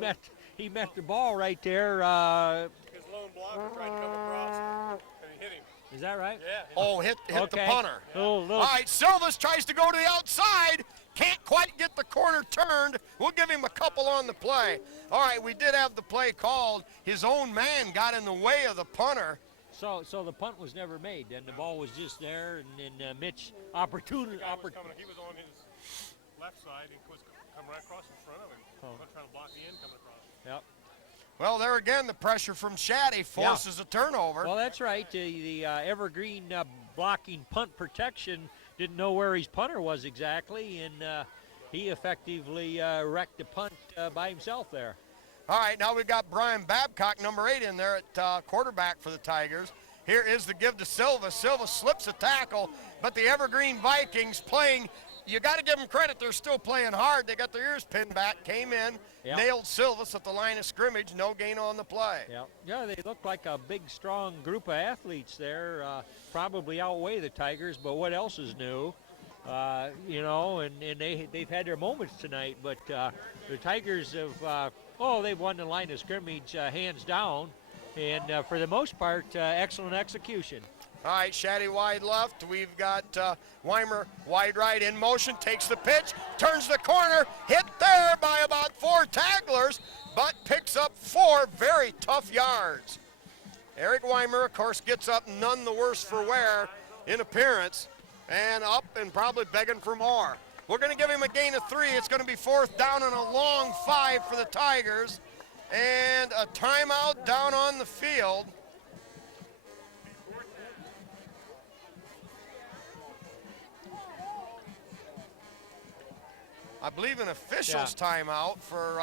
met the ball right there. His lone blocker tried to come across and he hit him. Is that right? Yeah. Oh, hit the punter. Little. All right, Silvas tries to go to the outside. Can't quite get the corner turned. We'll give him a couple on the play. All right, we did have the play called. His own man got in the way of the punter. So the punt was never made, and the ball was just there, and then Mitch opportunity. He was on his left side. He was coming right across in front of him. Trying to block the end coming across. Yep. Well, there again, the pressure from Shaddy forces a turnover. Well, that's right. The Evergreen blocking punt protection didn't know where his punter was exactly, and he effectively wrecked the punt by himself there. All right, now we've got Brian Babcock, number 8, in there at quarterback for the Tigers. Here is the give to Silva. Silva slips a tackle, but the Evergreen Vikings playing, you got to give them credit, they're still playing hard. They got their ears pinned back, came in, nailed Silvas at the line of scrimmage, no gain on the play. Yeah, they look like a big, strong group of athletes there. Probably outweigh the Tigers, but what else is new? You know, and they've had their moments tonight, but the Tigers have, they've won the line of scrimmage hands down, and for the most part, excellent execution. All right, Shaddy wide left. We've got Weimer wide right in motion, takes the pitch, turns the corner, hit there by about 4 tacklers, but picks up 4 very tough yards. Eric Weimer, of course, gets up none the worse for wear in appearance, and up and probably begging for more. We're going to give him a gain of 3. It's going to be 4th down and a long 5 for the Tigers, and a timeout down on the field. I believe an official's timeout for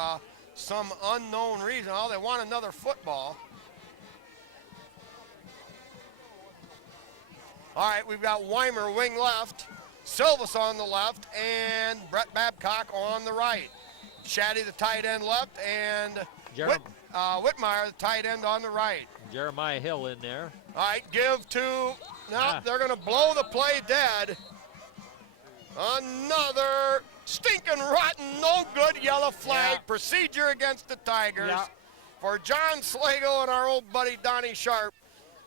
some unknown reason. Oh, they want another football. All right, we've got Weimer wing left, Silvas on the left, and Brett Babcock on the right. Shaddy the tight end left, and Whitmire the tight end on the right. Jeremiah Hill in there. All right, give to, they're going to blow the play dead. Another stinking rotten, no good yellow flag procedure against the Tigers for John Slagle and our old buddy Donnie Sharp.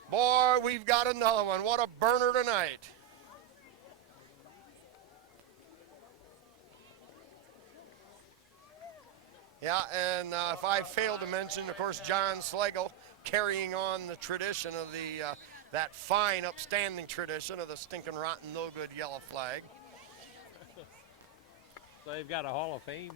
Boy, we've got another one. What a burner tonight. Yeah, and if I fail to mention, of course, John Slagle carrying on the tradition of that fine, upstanding tradition of the stinking rotten, no good yellow flag. So they've got a Hall of Fame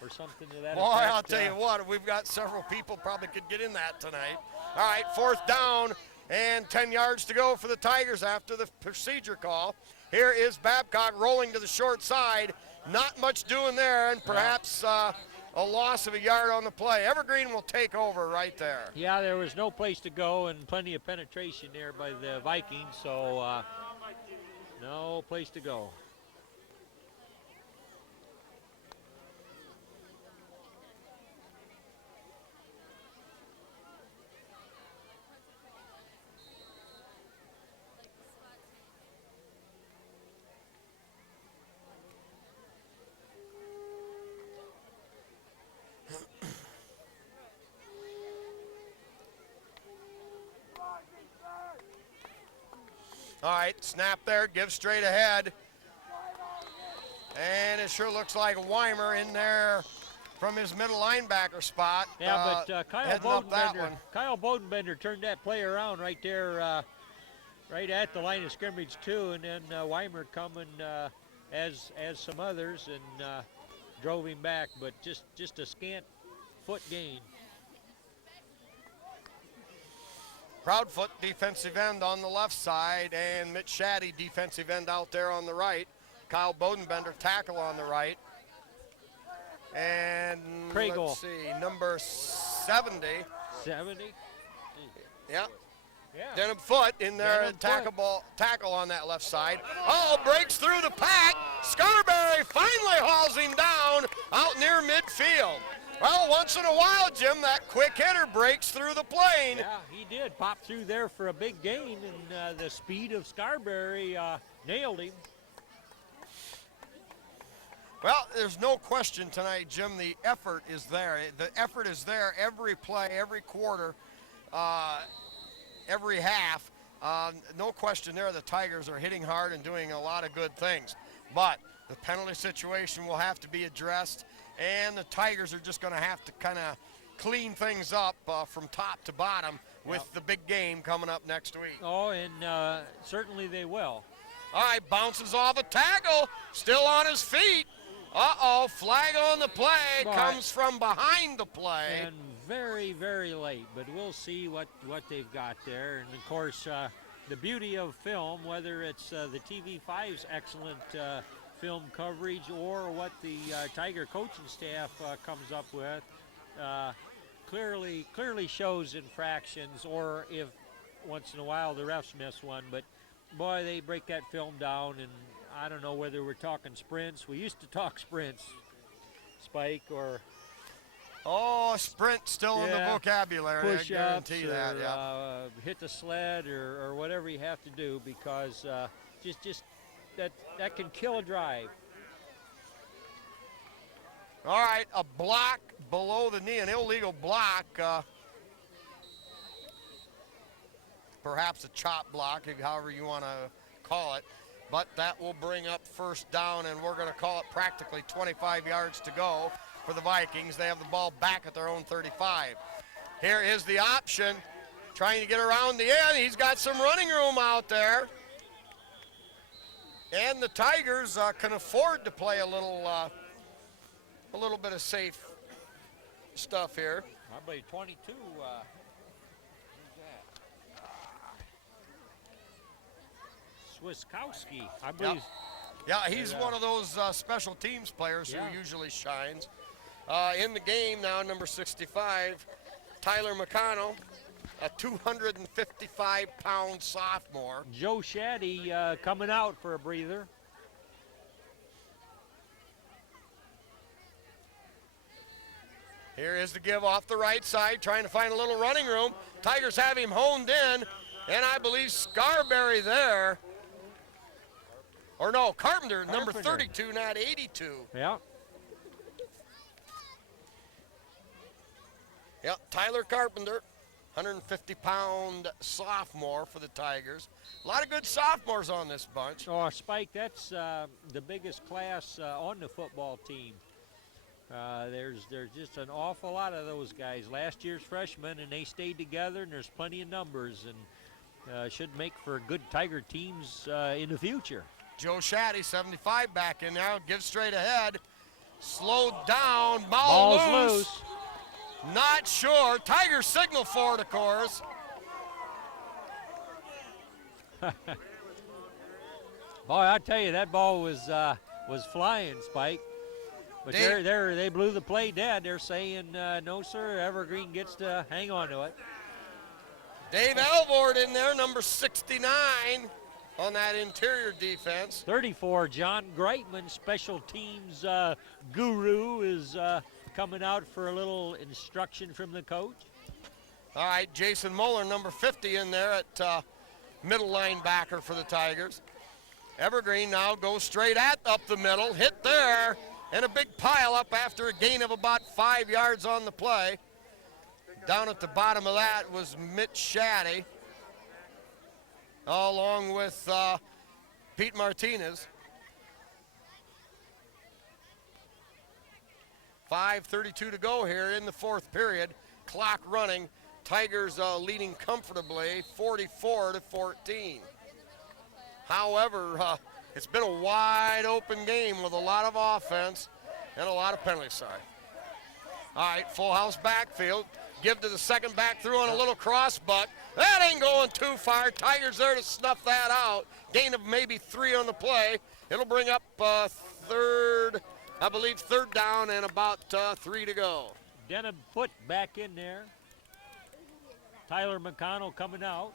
or something to that Boy, effect. I'll tell you what, we've got several people probably could get in that tonight. All right, 4th down and 10 yards to go for the Tigers after the procedure call. Here is Babcock rolling to the short side. Not much doing there, and perhaps a loss of a yard on the play. Evergreen will take over right there. Yeah, there was no place to go and plenty of penetration there by the Vikings, so no place to go. All right, snap there, give straight ahead. And it sure looks like Weimer in there from his middle linebacker spot. Yeah, but heading up that one. Kyle Bodenbender turned that play around right there, right at the line of scrimmage too, and then Weimer coming as some others and drove him back, but just a scant foot gain. Proudfoot, defensive end on the left side, and Mitch Shaddy, defensive end out there on the right. Kyle Bodenbender, tackle on the right. And Craigle. let's see, number 70. 70? Yeah. Yeah. Denham Foot in there, Denham tackle on that left side. Oh, breaks through the pack. Scarberry finally hauls him down out near midfield. Well, once in a while, Jim, that quick hitter breaks through the plane. Yeah, he did pop through there for a big gain, and the speed of Scarberry nailed him. Well, there's no question tonight, Jim, the effort is there. The effort is there every play, every quarter, every half. No question there, the Tigers are hitting hard and doing a lot of good things. But the penalty situation will have to be addressed, and the Tigers are just going to have to kind of clean things up from top to bottom with the big game coming up next week. Oh, and certainly they will. All right, bounces off a tackle, still on his feet. Uh-oh, flag on the play, comes from behind the play. And very, very late, but we'll see what they've got there. And, of course, the beauty of film, whether it's the TV5's excellent film coverage or what the Tiger coaching staff comes up with, clearly shows infractions, or if once in a while the refs miss one. But, boy, they break that film down, and I don't know whether we're talking sprints. We used to talk sprints, Spike, or sprint still in the vocabulary. Push-ups, I guarantee that. Yeah. Hit the sled, or whatever you have to do, because just that can kill a drive. All right, a block below the knee, an illegal block. Perhaps a chop block, however you want to call it. But that will bring up first down, and we're going to call it practically 25 yards to go for the Vikings. They have the ball back at their own 35. Here is the option, trying to get around the end. He's got some running room out there. And the Tigers can afford to play a little bit of safe stuff here. I believe 22. Swiskowski, I believe. Yeah, he's one of those special teams players who usually shines. In the game now, number 65, Tyler McConnell, a 255-pound sophomore. Joe Shaddy coming out for a breather. Here is the give off the right side, trying to find a little running room. Tigers have him honed in, and I believe Scarberry there. Or no, Carpenter, number 32, not 82. Yeah. Yep, Tyler Carpenter, 150-pound sophomore for the Tigers. A lot of good sophomores on this bunch. Oh, Spike, that's the biggest class on the football team. There's just an awful lot of those guys. Last year's freshmen, and they stayed together, and there's plenty of numbers, and should make for good Tiger teams in the future. Joe Shaddy, 75, back in there, gives straight ahead. Slowed down, ball loose. Not sure. Tigers signal for it, of course. Boy, I tell you, that ball was flying, Spike. But they blew the play dead. They're saying, no, sir, Evergreen gets to hang on to it. Dave Alvord in there, number 69 on that interior defense. 34, John Greitman, special teams guru, is coming out for a little instruction from the coach. All right, Jason Moeller, number 50 in there at middle linebacker for the Tigers. Evergreen now goes straight up the middle, hit there, and a big pile up after a gain of about 5 yards on the play. Down at the bottom of that was Mitch Shaddy. along with Pete Martinez. 5:32 to go here in the fourth period. Clock running. Tigers leading comfortably, 44-14. However, it's been a wide open game with a lot of offense and a lot of penalty side. All right, full house backfield. Give to the second back through on a little cross buck. That ain't going too far. Tigers there to snuff that out. Gain of maybe 3 on the play. It'll bring up third down and about 3 to go. Denham Foot back in there. Tyler McConnell coming out.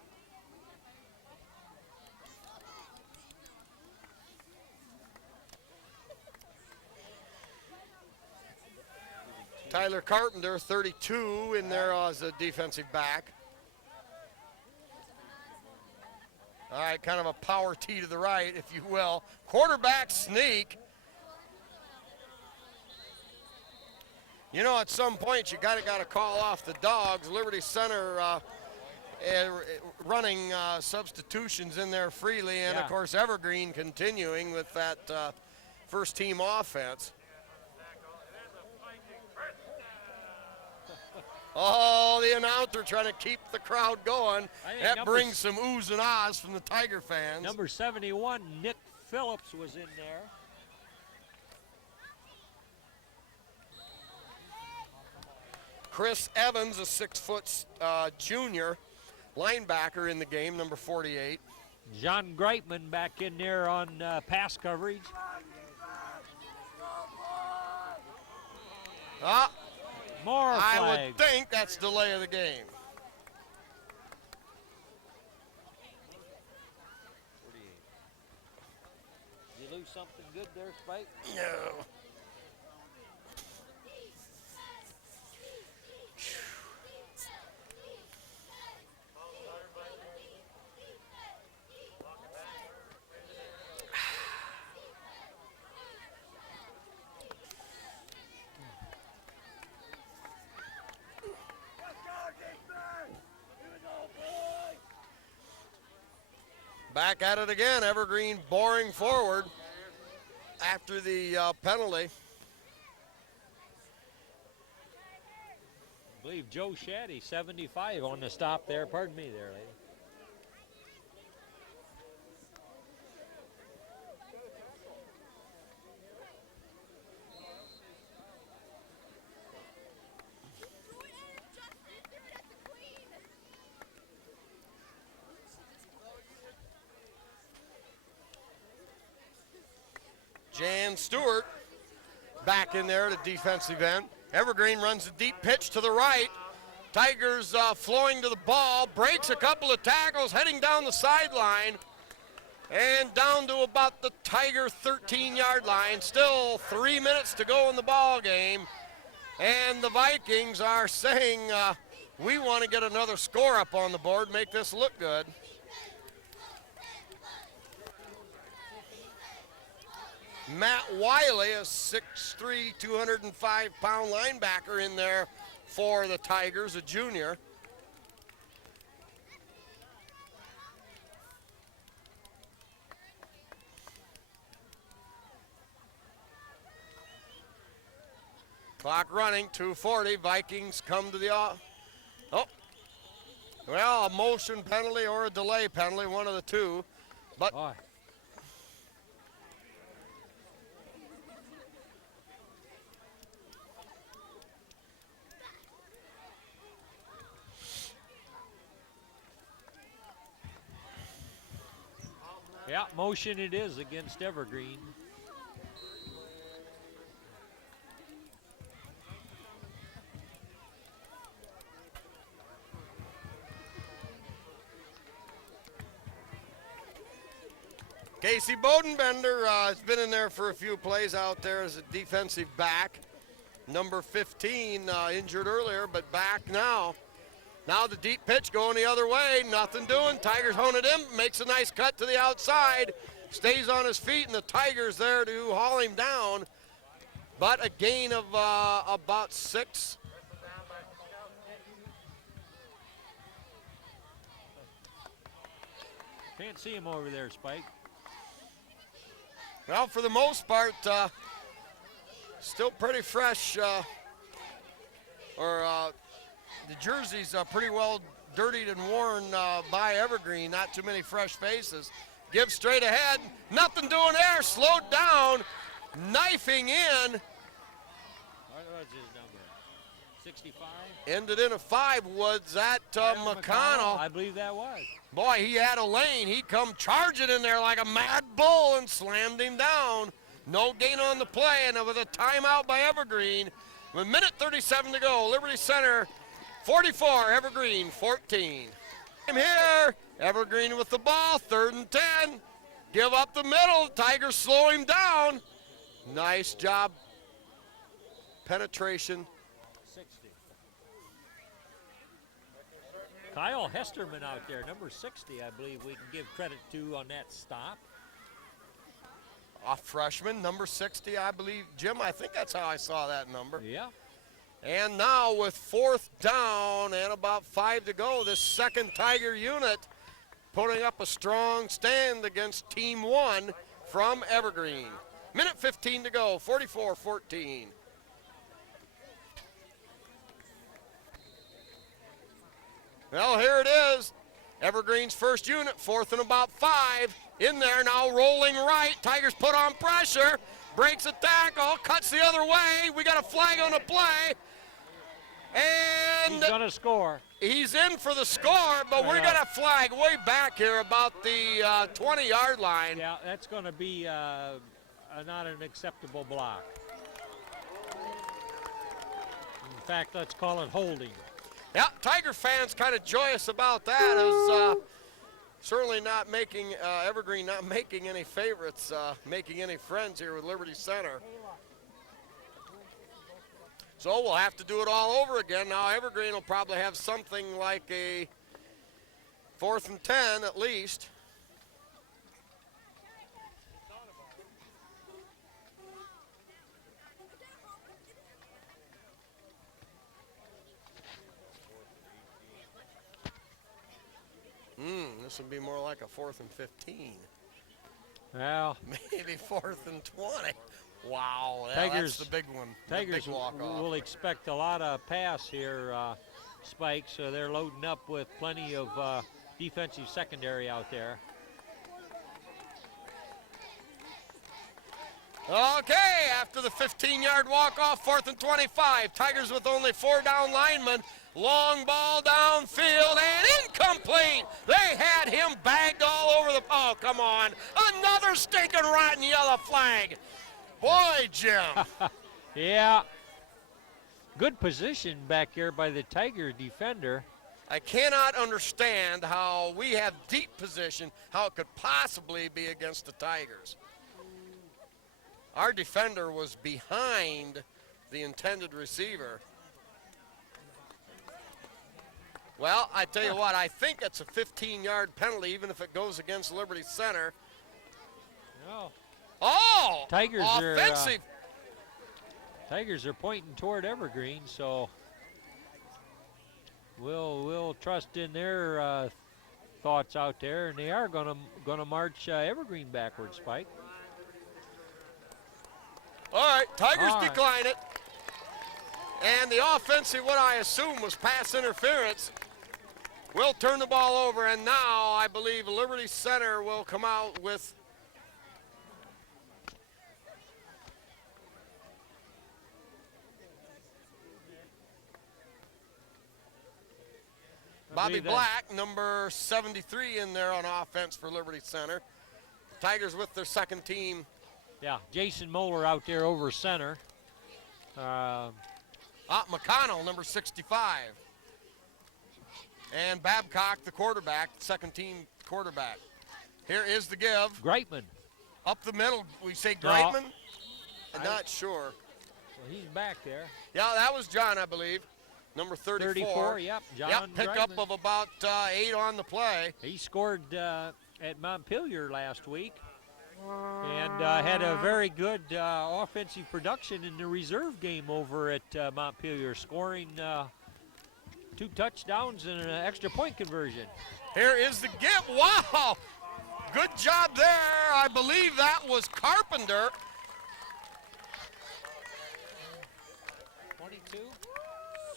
Tyler Carpenter, 32, in there as a defensive back. All right, kind of a power tee to the right, if you will. Quarterback sneak. You know, at some point, you got to call off the dogs. Liberty Center running substitutions in there freely, and, of course, Evergreen continuing with that first-team offense. Oh, the announcer trying to keep the crowd going. That brings some oohs and ahs from the Tiger fans. Number 71, Nick Phillips, was in there. Chris Evans, a 6-foot junior linebacker in the game, number 48. John Greitman back in there on pass coverage. More flags. I would think that's delay of the game. 48. You lose something good there, Spike? No. Back at it again. Evergreen boring forward after the penalty. I believe Joe Shaddy, 75, on the stop there. Pardon me there, lady. Jan Stewart back in there at a defensive end. Evergreen runs a deep pitch to the right. Tigers flowing to the ball, breaks a couple of tackles, heading down the sideline, and down to about the Tiger 13-yard line. Still 3 minutes to go in the ball game, and the Vikings are saying, we want to get another score up on the board, make this look good. Matt Wiley, a 6'3", 205-pound linebacker in there for the Tigers, a junior. Clock running, 2:40. Vikings come to the well, a motion penalty or a delay penalty, one of the two. But yeah, motion it is against Evergreen. Casey Bodenbender has been in there for a few plays out there as a defensive back. Number 15, injured earlier, but back now. Now the deep pitch going the other way, nothing doing. Tigers hone it in, makes a nice cut to the outside, stays on his feet, and the Tigers there to haul him down. But a gain of about 6. Can't see him over there, Spike. Well, for the most part, still pretty fresh. The jerseys are pretty well dirtied and worn by Evergreen. Not too many fresh faces. Give straight ahead. Nothing doing there. Slowed down. Knifing in. What was his number? 65? Ended in a 5. Was that McConnell? I believe that was. Boy, he had a lane. He come charging in there like a mad bull and slammed him down. No gain on the play, and with a timeout by Evergreen. With a minute 37 to go, Liberty Center 44, Evergreen 14. Here, Evergreen with the ball, 3rd and 10. Give up the middle, Tigers slow him down. Nice job. Penetration. 60. Kyle Hesterman out there, number 60, I believe we can give credit to on that stop. A freshman, number 60, I believe. Jim, I think that's how I saw that number. Yeah. And now with 4th down and about 5 to go, this second Tiger unit putting up a strong stand against Team 1 from Evergreen. Minute 15 to go, 44-14. Well, here it is. Evergreen's first unit, 4th and about 5. In there now, rolling right. Tigers put on pressure. Breaks a tackle, cuts the other way. We got a flag on the play. And he's going to score. He's in for the score, but we're going to flag way back here about the 20-yard line. Yeah, that's going to be not an acceptable block. In fact, let's call it holding. Yeah, Tiger fans kind of joyous about that. As certainly not making Evergreen not making any favorites, making any friends here with Liberty Center. So we'll have to do it all over again. Now Evergreen will probably have something like a 4th and 10 at least. This would be more like a 4th and 15. Well, maybe 4th and 20. Wow, yeah, Tigers, that's the big one. Tigers will expect a lot of pass here, Spike, so they're loading up with plenty of defensive secondary out there. Okay, after the 15-yard walk-off, 4th and 25. Tigers with only 4 down linemen. Long ball downfield and incomplete. They had him bagged all over the, oh, come on. Another stinking rotten yellow flag. Boy, Jim. Yeah. Good position back here by the Tiger defender. I cannot understand how we have deep position, how it could possibly be against the Tigers. Our defender was behind the intended receiver. Well, I tell you what, I think it's a 15-yard penalty, even if it goes against Liberty Center. No. Oh! Tigers offensive. Tigers are pointing toward Evergreen, so we'll trust in their thoughts out there, and they are gonna march Evergreen backwards, Spike. All right, Tigers decline it. And the offensive, what I assume was pass interference, will turn the ball over, and now I believe Liberty Center will come out with Bobby Black, number 73 in there on offense for Liberty Center. Tigers with their second team. Yeah, Jason Moeller out there over center. McConnell, number 65. And Babcock, the quarterback, second team quarterback. Here is the give. Greitman. Up the middle, we say Greitman? I'm not sure. Well, he's back there. Yeah, that was John, I believe. Number 34. 34, yep. John Yep, pickup Greitman. of about 8 on the play. He scored at Montpelier last week and had a very good offensive production in the reserve game over at Montpelier, scoring 2 touchdowns and an extra point conversion. Here is the give. Wow! Good job there. I believe that was Carpenter. 22.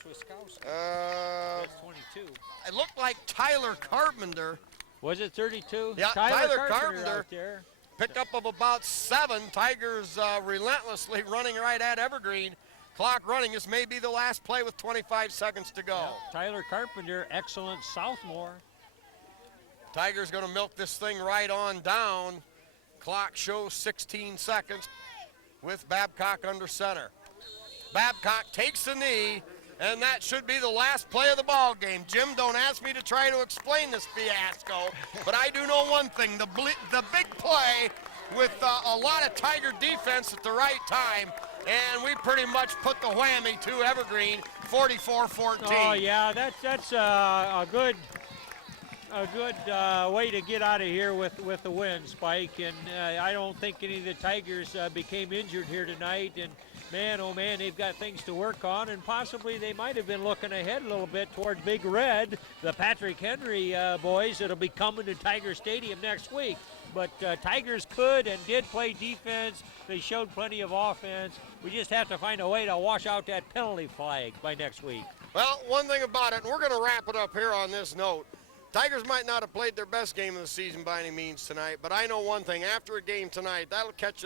Swiskowski. It That's 22. looked like Tyler Carpenter. Was it 32? Yeah, Tyler Carpenter Carpenter. out there. Pickup of about 7. Tigers relentlessly running right at Evergreen. Clock running. This may be the last play with 25 seconds to go. Yeah, Tyler Carpenter, excellent sophomore. Tigers going to milk this thing right on down. Clock shows 16 seconds with Babcock under center. Babcock takes the knee, and that should be the last play of the ball game. Jim, don't ask me to try to explain this fiasco, but I do know one thing. The big play with a lot of Tiger defense at the right time, and we pretty much put the whammy to Evergreen, 44-14. Oh yeah, that's a good way to get out of here with the win, Spike. And I don't think any of the Tigers became injured here tonight. And man, oh man, they've got things to work on, and possibly they might have been looking ahead a little bit towards Big Red, the Patrick Henry boys that'll be coming to Tiger Stadium next week. But Tigers could and did play defense. They showed plenty of offense. We just have to find a way to wash out that penalty flag by next week. Well, one thing about it, and we're going to wrap it up here on this note. Tigers might not have played their best game of the season by any means tonight, but I know one thing. After a game tonight, that'll catch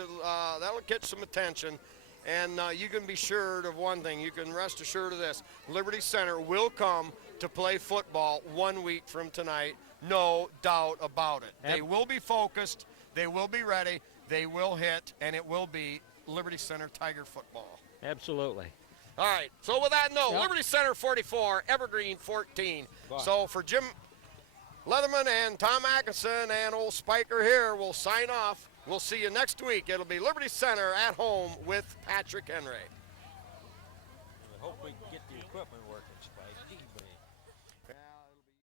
some attention. And you can be sure of one thing. You can rest assured of this. Liberty Center will come to play football 1 week from tonight. No doubt about it. They will be focused. They will be ready. They will hit. And it will be Liberty Center Tiger football. Absolutely. All right. So with that note, Yep. Liberty Center 44, Evergreen 14. Bye. So for Jim Leatherman and Tom Atkinson and old Spiker here, we'll sign off. We'll see you next week. It'll be Liberty Center at home with Patrick Henry. I hope we can get the equipment working, Spike. Gee,